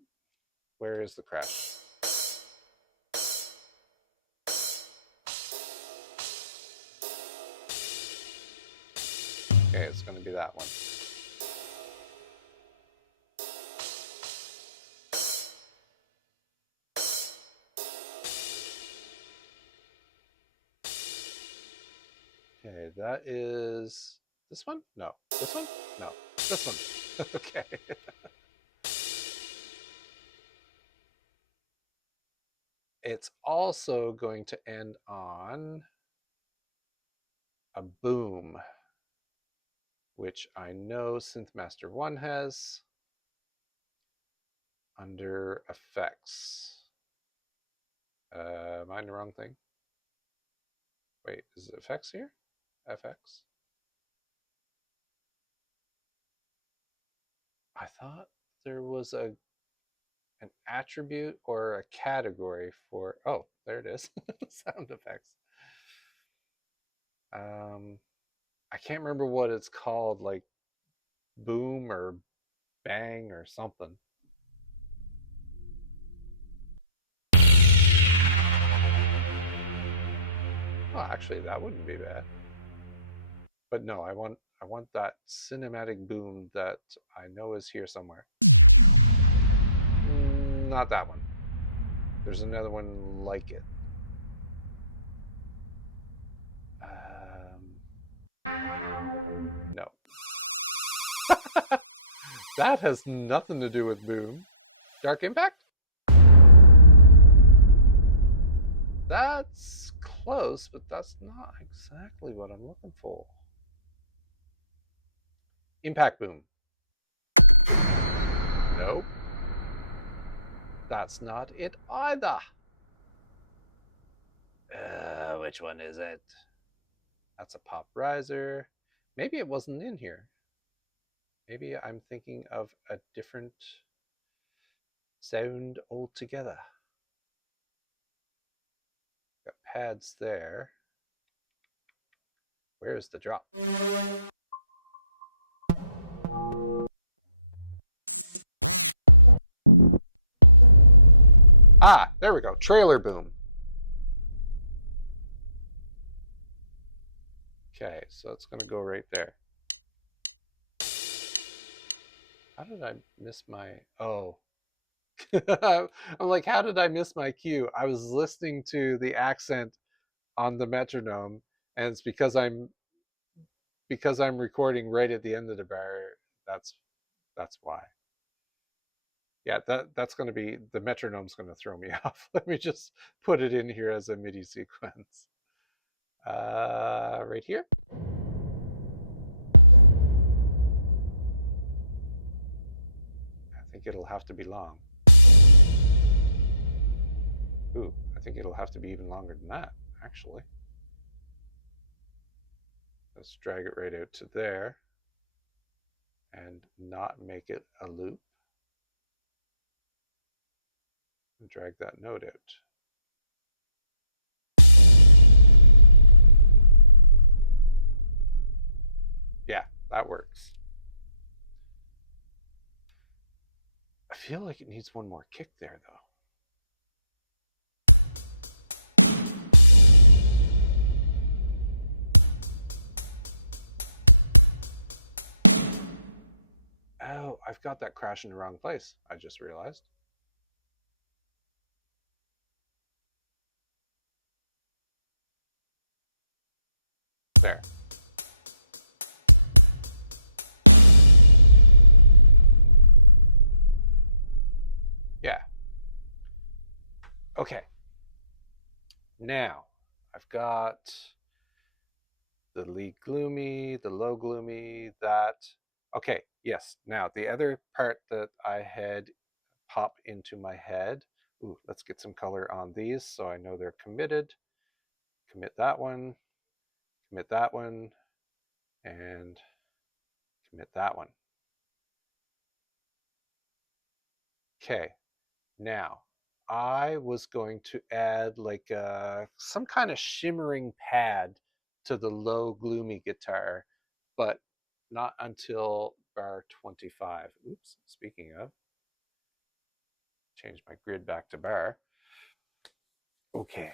where is the crash? Okay, going to be that one. Okay, that is this one? No. This one? No. This one. Okay. It's also going to end on a boom, which I know Synthmaster 1 has under effects. Am I in the wrong thing? Wait, is it effects here? FX? I thought there was an attribute or a category for, oh, there it is. Sound effects. I can't remember what it's called, like boom or bang or something. Oh, actually, that wouldn't be bad. But no, I want that cinematic boom that I know is here somewhere. Not that one. There's another one like it. No. That has nothing to do with boom. Dark Impact? That's close, but that's not exactly what I'm looking for. Impact boom. Nope. That's not it either. Which one is it? That's a pop riser. Maybe it wasn't in here. Maybe I'm thinking of a different sound altogether. Got pads there. Where's the drop? Ah, there we go. Trailer boom. Okay, so it's going to go right there. How did I miss my... Oh. I'm like, how did I miss my cue? I was listening to the accent on the metronome, and it's because I'm recording right at the end of the bar. That's why. Yeah, that's going to be, the metronome's going to throw me off. Let me just put it in here as a MIDI sequence. Right here. I think it'll have to be long. Ooh, I think it'll have to be even longer than that, actually. Let's drag it right out to there and not make it a loop. And drag that note out. Yeah, that works. I feel like it needs one more kick there, though. Oh, I've got that crash in the wrong place, I just realized. There. Yeah. Okay. Now, I've got the lead gloomy, the low gloomy, that. Okay, yes. Now, the other part that I had pop into my head. Ooh, let's get some color on these so I know they're committed. Commit that one, commit that one, and commit that one. Okay, now I was going to add like some kind of shimmering pad to the low gloomy guitar, but not until bar 25. Oops, speaking of, change my grid back to bar. Okay,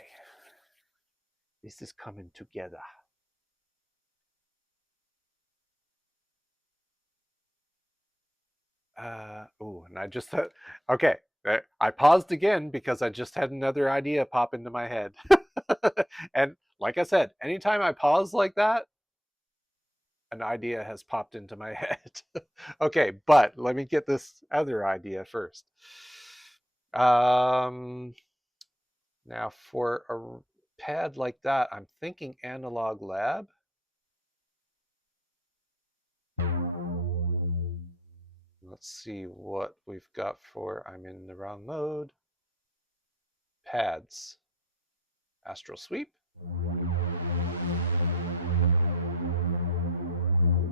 this is coming together. Oh, and I just had, okay. I paused again because I just had another idea pop into my head. And like I said, anytime I pause like that, an idea has popped into my head. Okay, but let me get this other idea first. Um, Now for a pad like that, I'm thinking Analog Lab. Let's see what we've got for, I'm in the wrong mode. Pads. Astral Sweep?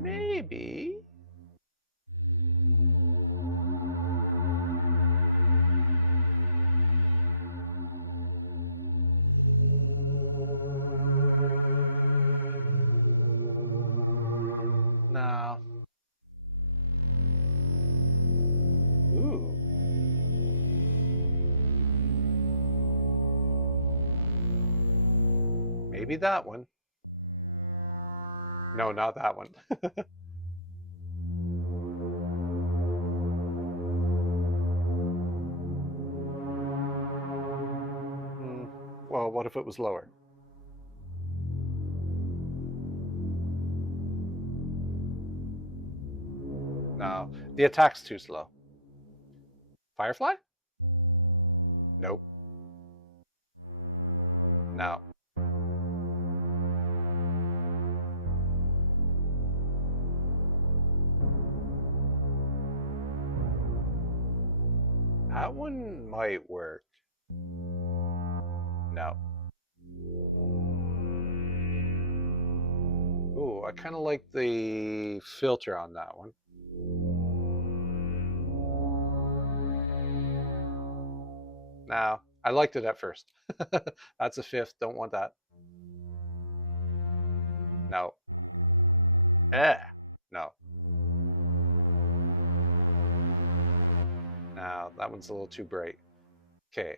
Maybe. No. Ooh. Maybe that one. No, not that one. Hmm. Well, what if it was lower? No, the attack's too slow. Firefly? Nope. No. That one might work. No. Ooh, I kind of like the filter on that one. No, I liked it at first. That's a fifth. Don't want that. No. Eh. No. No, that one's a little too bright. Okay.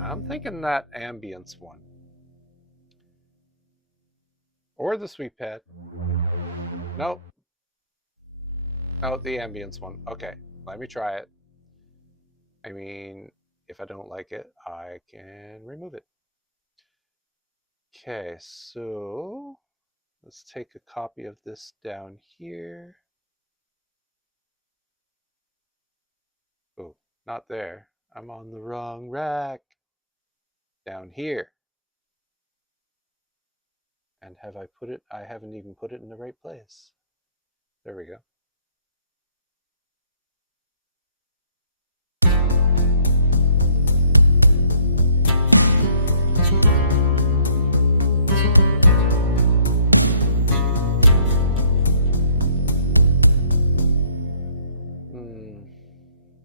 I'm thinking that ambience one. Or the sweep pad. Nope. No, the ambience one. Okay. Let me try it. I mean, if I don't like it, I can remove it. Okay, so let's take a copy of this down here. Oh, not there. I'm on the wrong rack. Down here. And have I put it? I haven't even put it in the right place. There we go.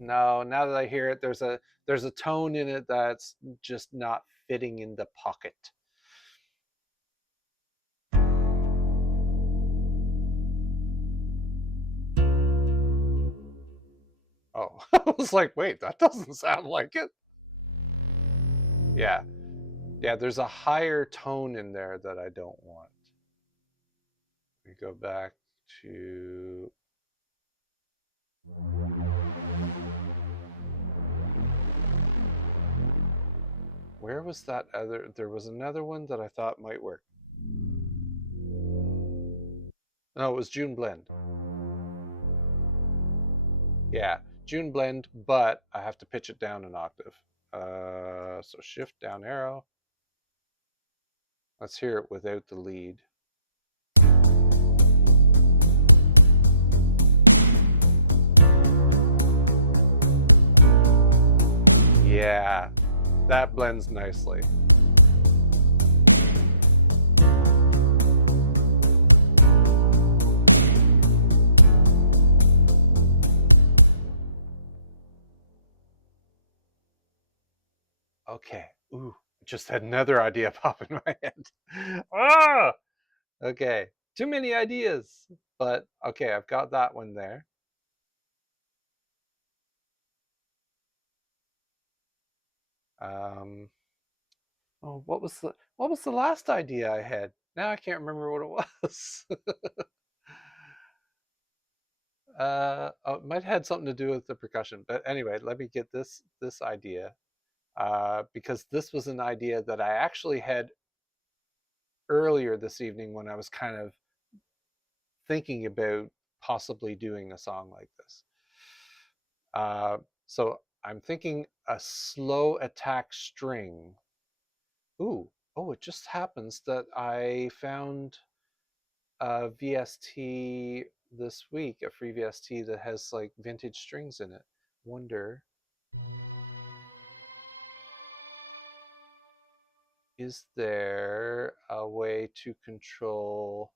No, now that I hear it, there's a tone in it that's just not fitting in the pocket. Oh, I was like, wait, that doesn't sound like it. Yeah. Yeah, there's a higher tone in there that I don't want. We go back to where was that other? There was another one that I thought might work. No, it was June Blend. Yeah, June Blend, but I have to pitch it down an octave. So shift down arrow. Let's hear it without the lead. Yeah, that blends nicely. Okay. Ooh, just had another idea pop in my head. Ah! Okay. Too many ideas. But okay, I've got that one there. Um, oh, what was the last idea I had? Now I can't remember what it was. Oh, it might have had something to do with the percussion, but anyway, let me get this idea, because this was an idea that I actually had earlier this evening when I was kind of thinking about possibly doing a song like this. So I'm thinking a slow attack string. Ooh, oh, it just happens that I found a VST this week, a free VST that has like vintage strings in it. Wonder, is there a way to control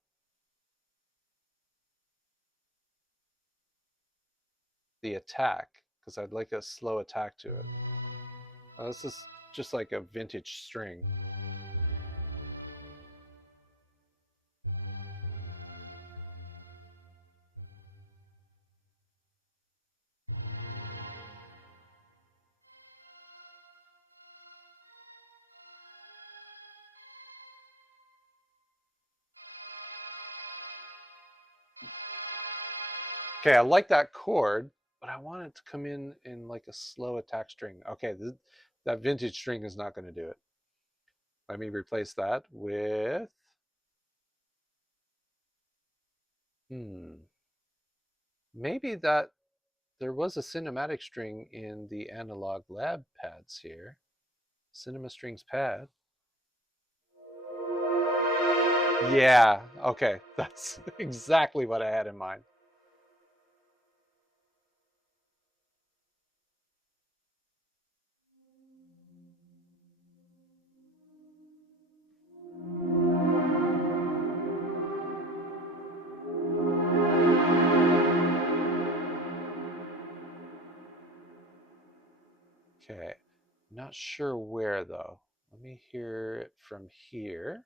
the attack? Because I'd like a slow attack to it. Oh, this is just like a vintage string. Okay, I like that chord, but I want it to come in like a slow attack string. Okay, that vintage string is not going to do it. Let me replace that with, maybe that there was a cinematic string in the analog lab pads here. Cinema strings pad. Yeah, okay, that's exactly what I had in mind. Okay, not sure where though. Let me hear it from here.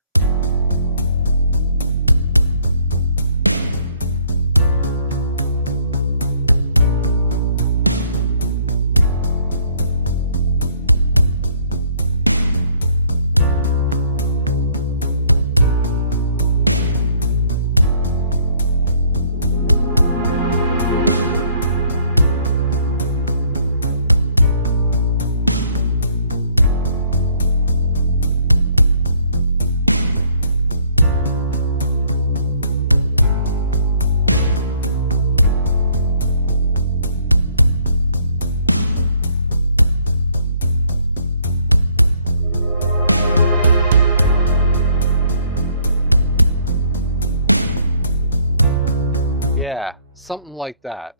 Yeah, something like that.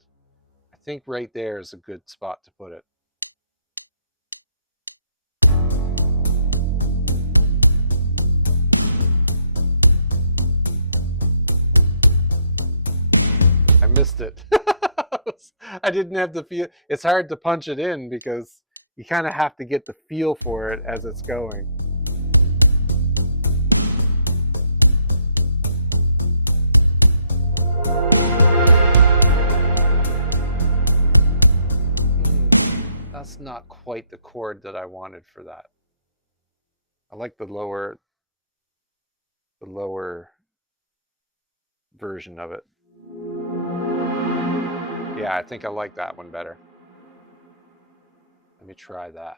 I think right there is a good spot to put it. I missed it. I didn't have the feel. It's hard to punch it in because you kind of have to get the feel for it as it's going. That's not quite the chord that I wanted for that. I like the lower version of it. Yeah, I think I like that one better. Let me try that.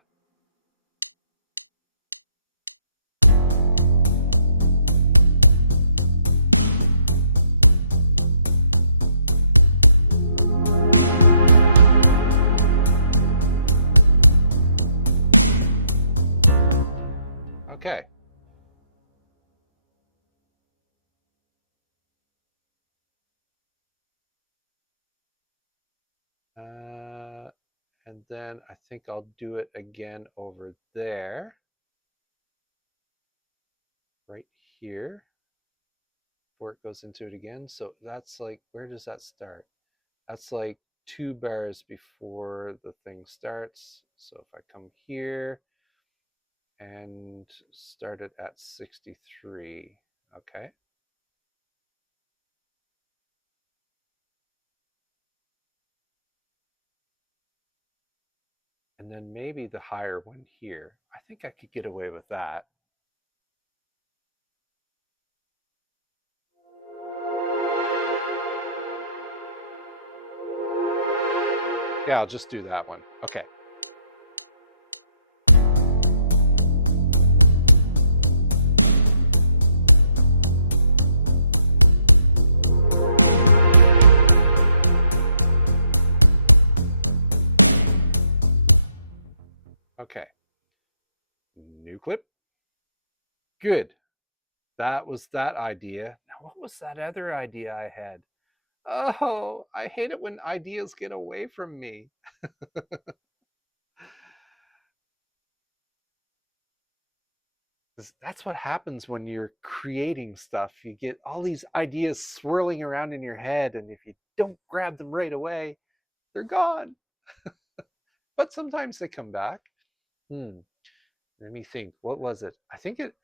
Okay. And then I think I'll do it again over there. Right here. Before it goes into it again. So that's like, where does that start? That's like 2 bars before the thing starts. So if I come here and start it at 63, okay. And then maybe the higher one here. I think I could get away with that. Yeah, I'll just do that one. Okay. Okay. New clip. Good. That was that idea. Now, what was that other idea I had? Oh, I hate it when ideas get away from me. That's what happens when you're creating stuff. You get all these ideas swirling around in your head, and if you don't grab them right away, they're gone. But sometimes they come back. Hmm. Let me think. What was it? I think it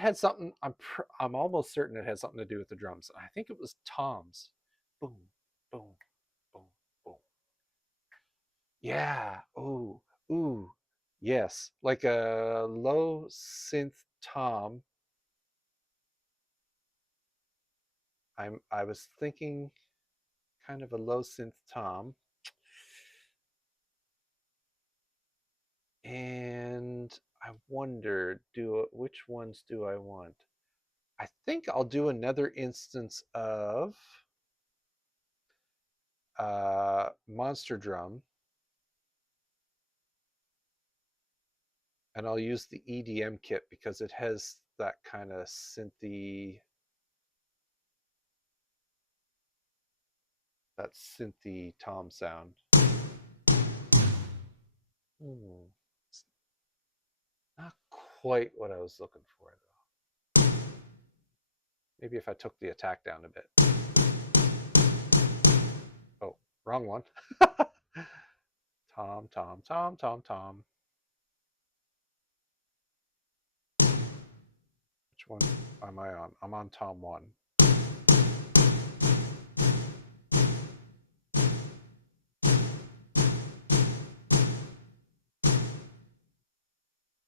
had something. I'm almost certain it had something to do with the drums. I think it was toms. Boom, boom, boom, boom. Yeah. Ooh, ooh. Yes, like a low synth tom. I was thinking kind of a low synth tom, and I wonder, which ones do I want? I think I'll do another instance of monster drum, and I'll use the EDM kit because it has that kind of synthy tom sound. It's not quite what I was looking for though. Maybe if I took the attack down a bit. Oh, wrong one. Tom, tom, tom, tom, tom. Which one am I on? I'm on tom 1.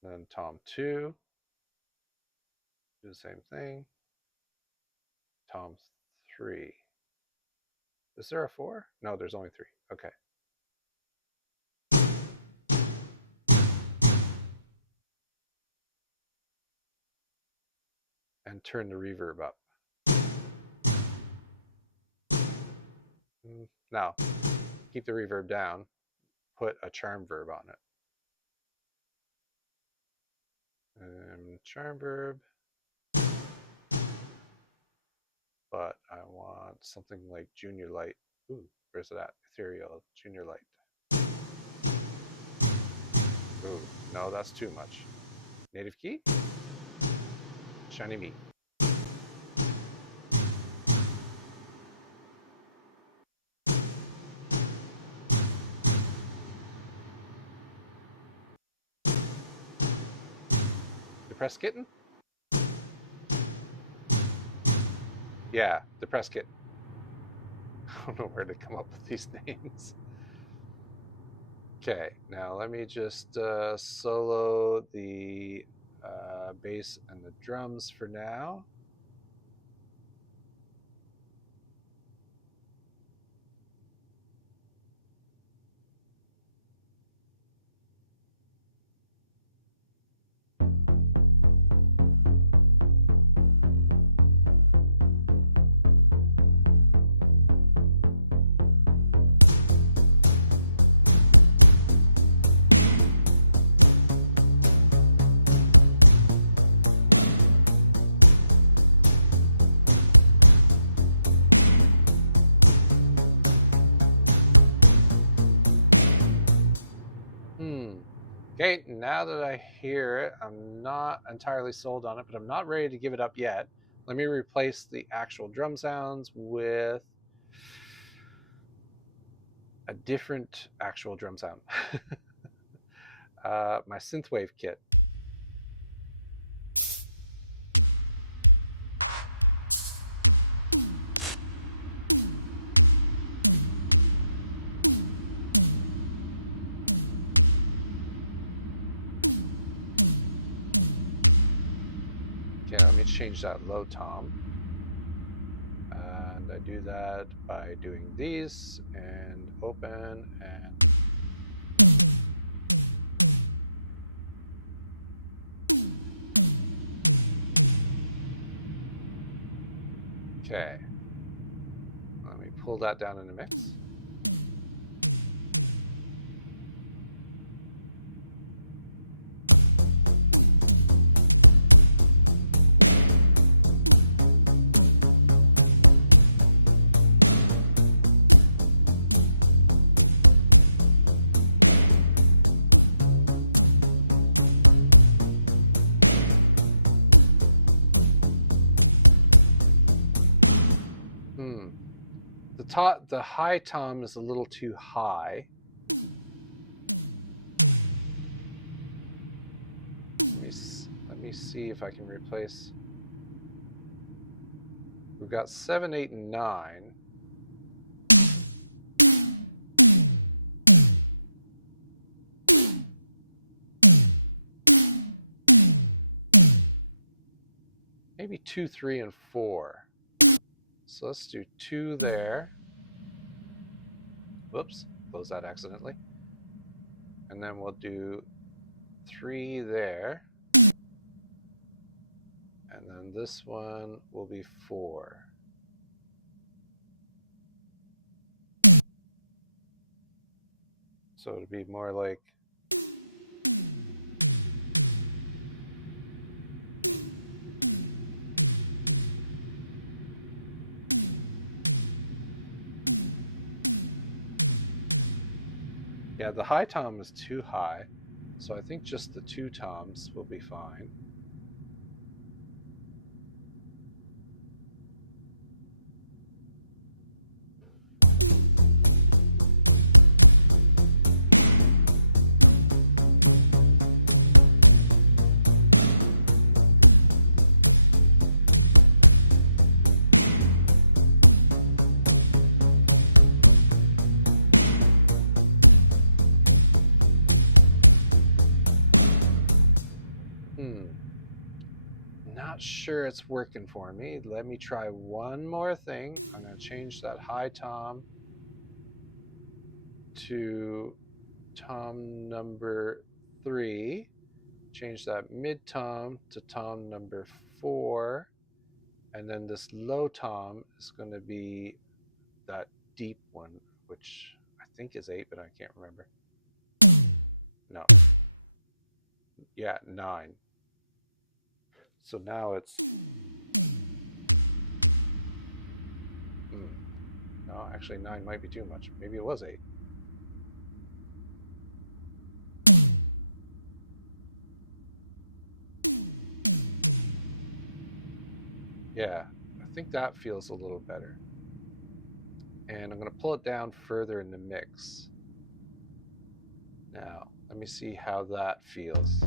Then tom 2. Do the same thing. Tom 3. Is there a 4? No, there's only 3. Okay. And turn the reverb up. Now, keep the reverb down. Put a charm verb on it. And charm verb. But I want something like Junior Light. Ooh, where's it at? Ethereal, Junior Light. Ooh, no, that's too much. Native key? Shiny meat. Depressed Kitten? Yeah, Depressed Kitten. I don't know where to come up with these names. Okay, now let me just solo the bass and the drums for now. Okay, now that I hear it, I'm not entirely sold on it, but I'm not ready to give it up yet. Let me replace the actual drum sounds with a different actual drum sound. My synthwave kit. Okay, let me change that low tom. And I do that by doing these and open and okay. Let me pull that down in the mix. The high tom is a little too high. Let me see if I can replace. We've got 7, 8, and 9. Maybe 2, 3, and 4. So let's do 2 there. Whoops, close that accidentally. And then we'll do 3 there. And then this one will be 4. So it'd be more like yeah, the high tom is too high. So I think just the 2 toms will be fine. Not sure it's working for me. Let me try one more thing. I'm going to change that high tom to tom number 3. Change that mid tom to tom number 4. And then this low tom is going to be that deep one, which I think is 8, but I can't remember. No. Yeah, 9. So now it's no, actually 9 might be too much. Maybe it was 8. Yeah, I think that feels a little better. And I'm going to pull it down further in the mix. Now, let me see how that feels.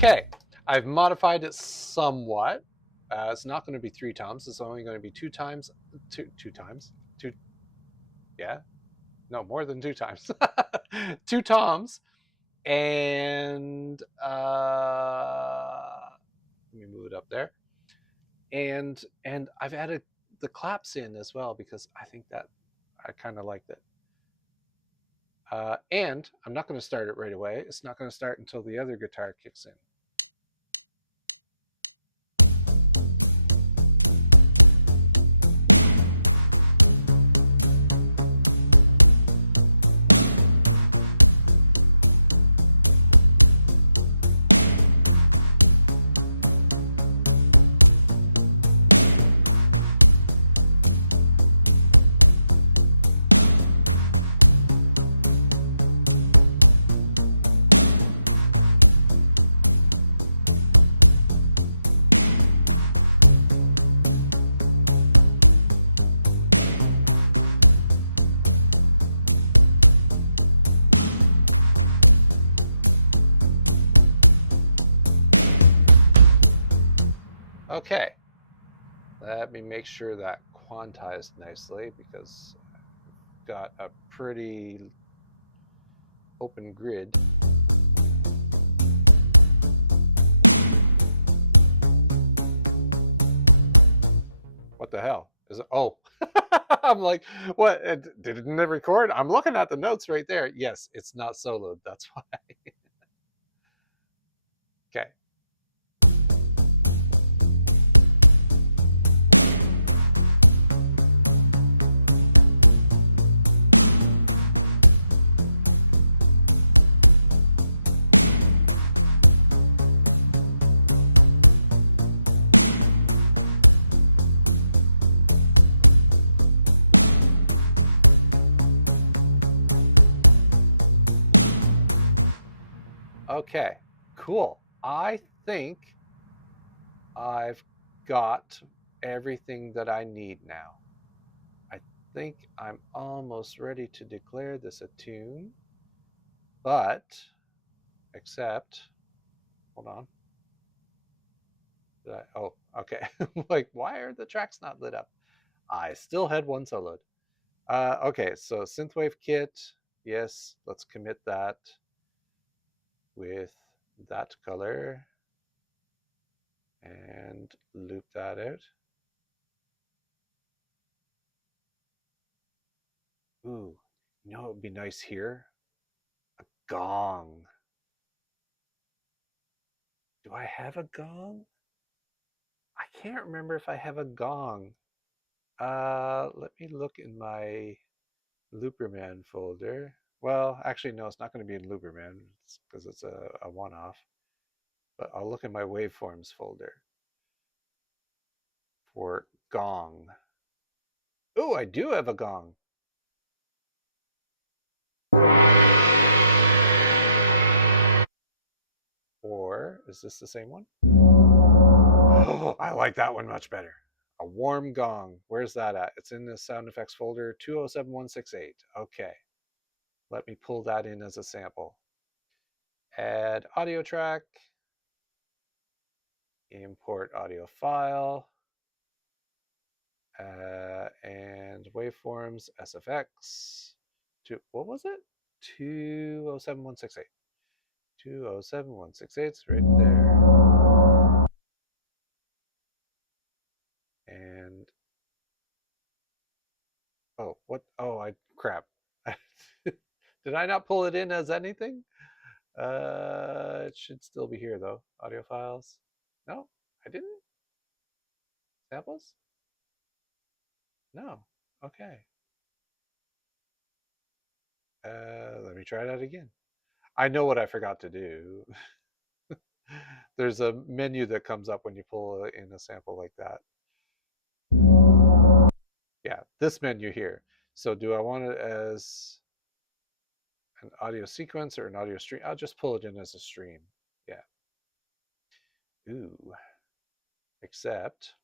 Okay, I've modified it somewhat. It's not going to be 3 toms. It's only going to be 2 times. Yeah, no, more than 2 times. 2 toms, and let me move it up there. and I've added the claps in as well because I think that I kind of liked it. And I'm not going to start it right away. It's not going to start until the other guitar kicks in. Okay, let me make sure that quantized nicely because I've got a pretty open grid. What the hell? Is it? Oh, I'm like, what? Didn't it record? I'm looking at the notes right there. Yes, it's not soloed. That's why. Okay. Okay, cool. I think I've got everything that I need now. I think I'm almost ready to declare this a tune, but except, hold on. Oh, okay. Like, why are the tracks not lit up? I still had one soloed. Okay, so synthwave kit. Yes, let's commit that with that color and loop that out. Ooh, you know what would be nice here? A gong. Do I have a gong? I can't remember if I have a gong. Let me look in my Looperman folder. Well, actually, no, it's not going to be in Looperman because it's a one-off. But I'll look in my waveforms folder for gong. Oh, I do have a gong. Or is this the same one? Oh, I like that one much better. A warm gong. Where's that at? It's in the sound effects folder 207168. Okay. Let me pull that in as a sample. Add audio track. Import audio file. And waveforms, SFX. What was it? 207168. 207168 is right there. And oh, what? Oh, crap. Did I not pull it in as anything? It should still be here though. Audio files. No, I didn't. Samples? No. Okay. Let me try that again. I know what I forgot to do. There's a menu that comes up when you pull in a sample like that. Yeah, this menu here. So do I want it as an audio sequence or an audio stream? I'll just pull it in as a stream. Yeah. Ooh. Except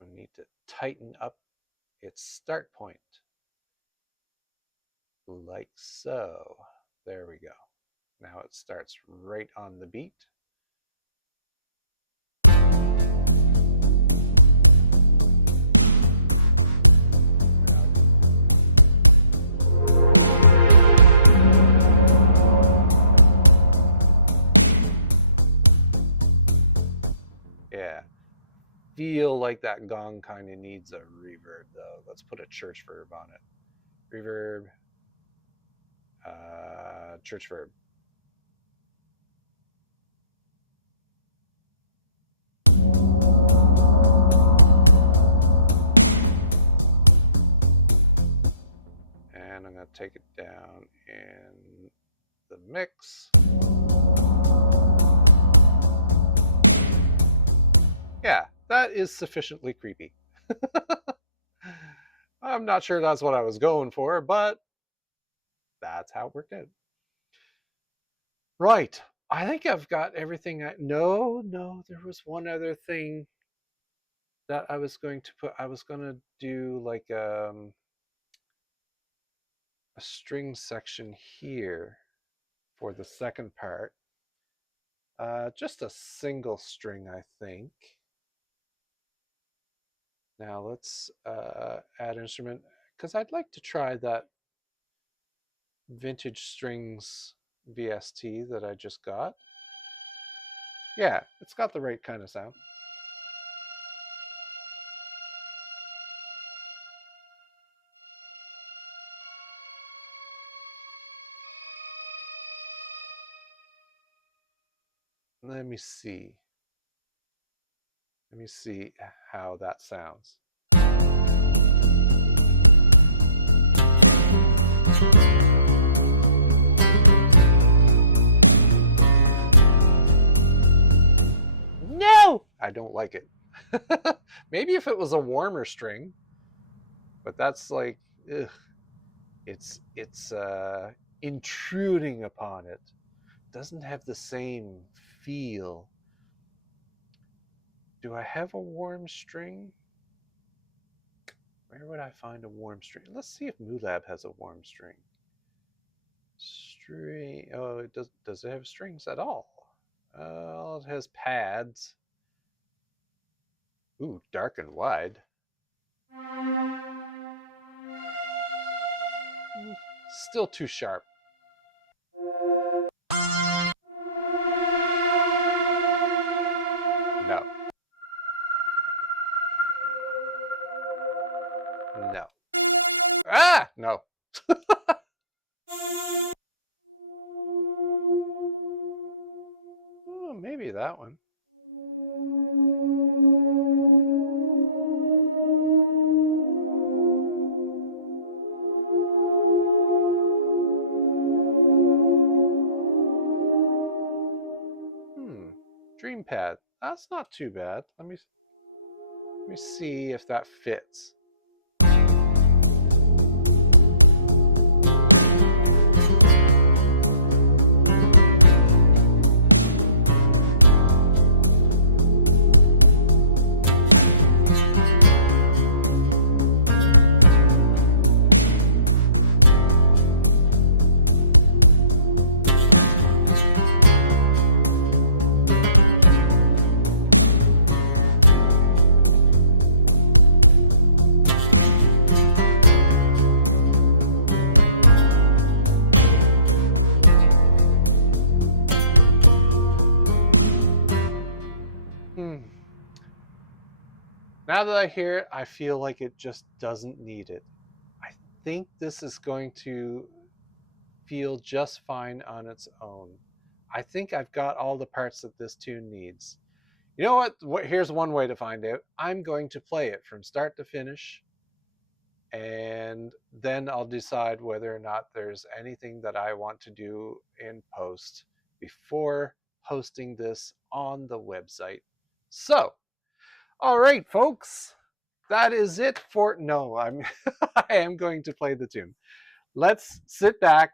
we need to tighten up its start point. Like so. There we go. Now it starts right on the beat. Yeah. feel like that gong kind of needs a reverb, though. Let's put a church verb on it. Reverb, church verb. And I'm going to take it down in the mix. Yeah, that is sufficiently creepy. I'm not sure that's what I was going for, but that's how it worked out. Right. I think I've got everything. No, there was one other thing that I was going to put. I was going to do like a string section here for the second part. Just a single string, I think. Now let's add instrument, because I'd like to try that vintage strings VST that I just got. Yeah, it's got the right kind of sound. Let me see. Let me see how that sounds. No! I don't like it. Maybe if it was a warmer string, but that's like, ugh. It's intruding upon it. Doesn't have the same feel. Do I have a warm string? Where would I find a warm string? Let's see if MooLab has a warm string. String. Oh, it does it have strings at all? It has pads. Ooh, dark and wide. Still too sharp. No. No. Ah! No. Oh, maybe that one. Dreampad. That's not too bad. Let me see if that fits. Now that I hear it, I feel like it just doesn't need it. I think this is going to feel just fine on its own. I think I've got all the parts that this tune needs. You know what? Here's one way to find out. I'm going to play it from start to finish, and then I'll decide whether or not there's anything that I want to do in post before posting this on the website. So, all right, folks, that is it for, no, I am going to play the tune. Let's sit back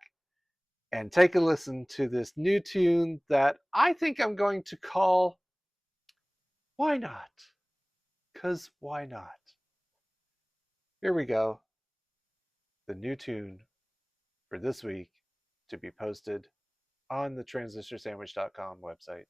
and take a listen to this new tune that I think I'm going to call Why Not? 'Cause why not? Here we go. The new tune for this week to be posted on the transistorsandwich.com website.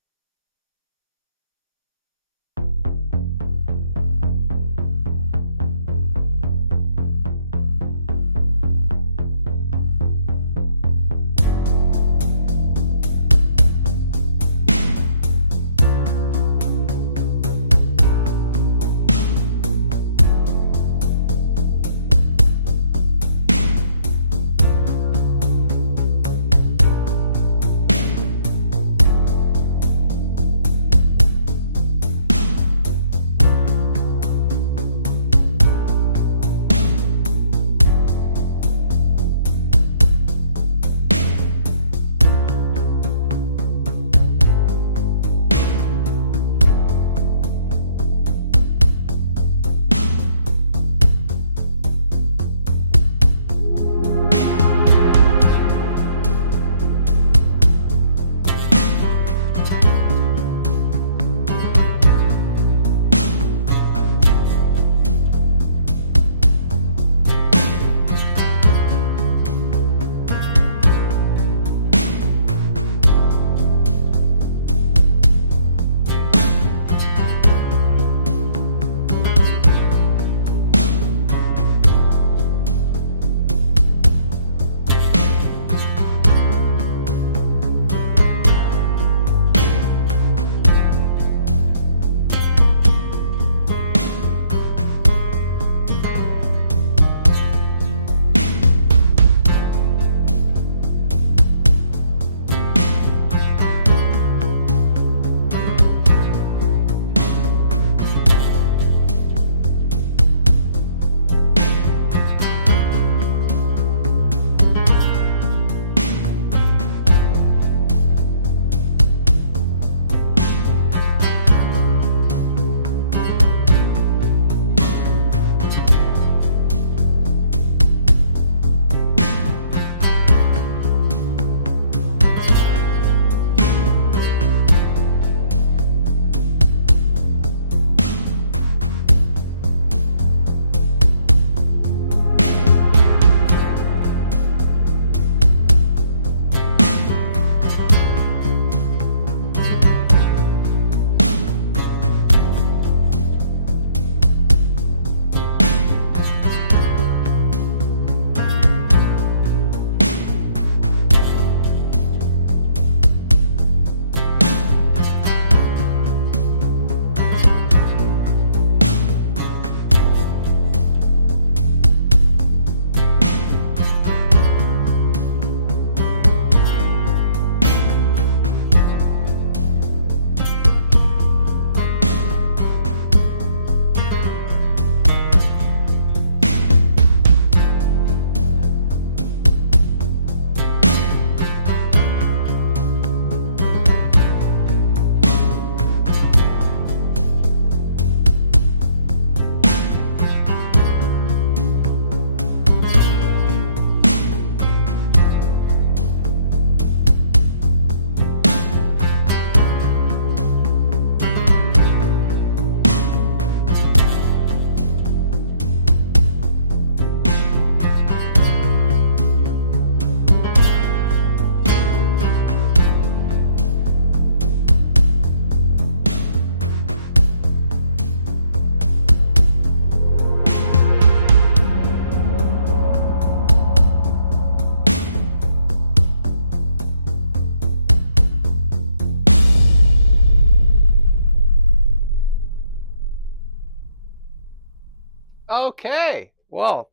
Okay, well,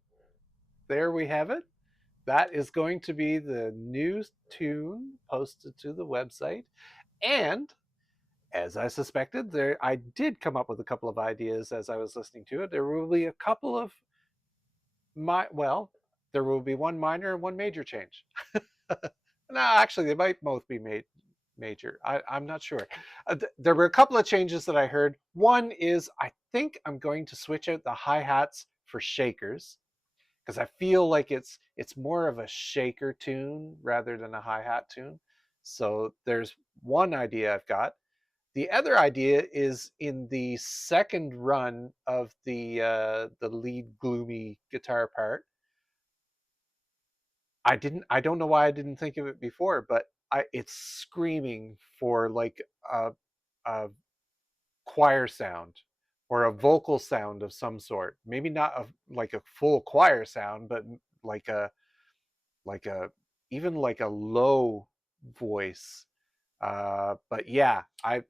there we have it. That is going to be the new tune posted to the website. And as I suspected, I did come up with a couple of ideas as I was listening to it. There will be a couple of there will be one minor and one major change. No, actually, they might both be major. I'm not sure. There were a couple of changes that I heard. One is I think I'm going to switch out the hi-hats for shakers because I feel like it's more of a shaker tune rather than a hi-hat tune. So there's one idea I've got. The other idea is in the second run of the lead gloomy guitar part. I don't know why I didn't think of it before, but it's screaming for like a choir sound or a vocal sound of some sort. Maybe not like a full choir sound, but like a like a even like a low voice. But yeah, I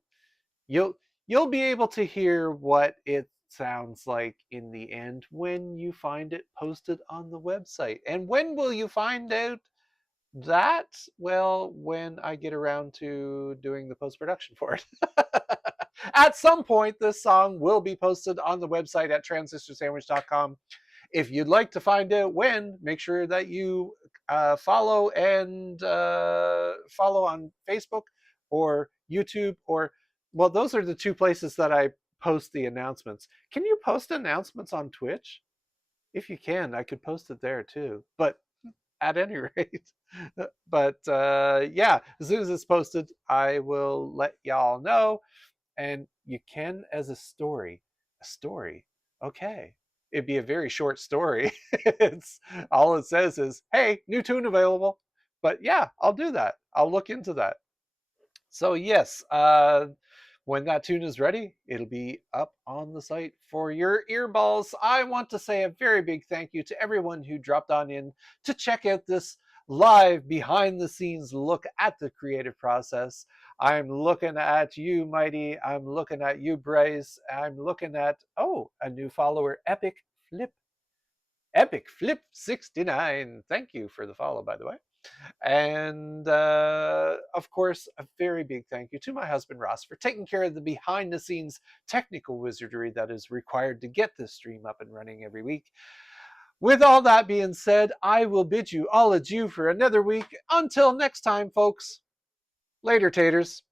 you'll you'll be able to hear what it sounds like in the end when you find it posted on the website. And when will you find out that? Well, when I get around to doing the post production for it. At some point, this song will be posted on the website at transistorsandwich.com. If you'd like to find out when, make sure that you follow on Facebook or YouTube, or well, those are the two places that I post the announcements. Can you post announcements on Twitch? If you can, I could post it there too. But at any rate, but yeah, as soon as it's posted, I will let y'all know. And you can as a story. Okay, it'd be a very short story. It's all it says is, "Hey, new tune available." But yeah, I'll do that. I'll look into that. So yes, when that tune is ready, it'll be up on the site for your earballs. I want to say a very big thank you to everyone who dropped on in to check out this live behind the scenes look at the creative process. I'm looking at you, Mighty. I'm looking at you, Bryce. I'm looking at, oh, a new follower, Flip. Epic Flip 69. Thank you for the follow, by the way. And of course, a very big thank you to my husband Ross for taking care of the behind the scenes technical wizardry that is required to get this stream up and running every week. With all that being said, I will bid you all adieu for another week. Until next time, folks. Later, taters.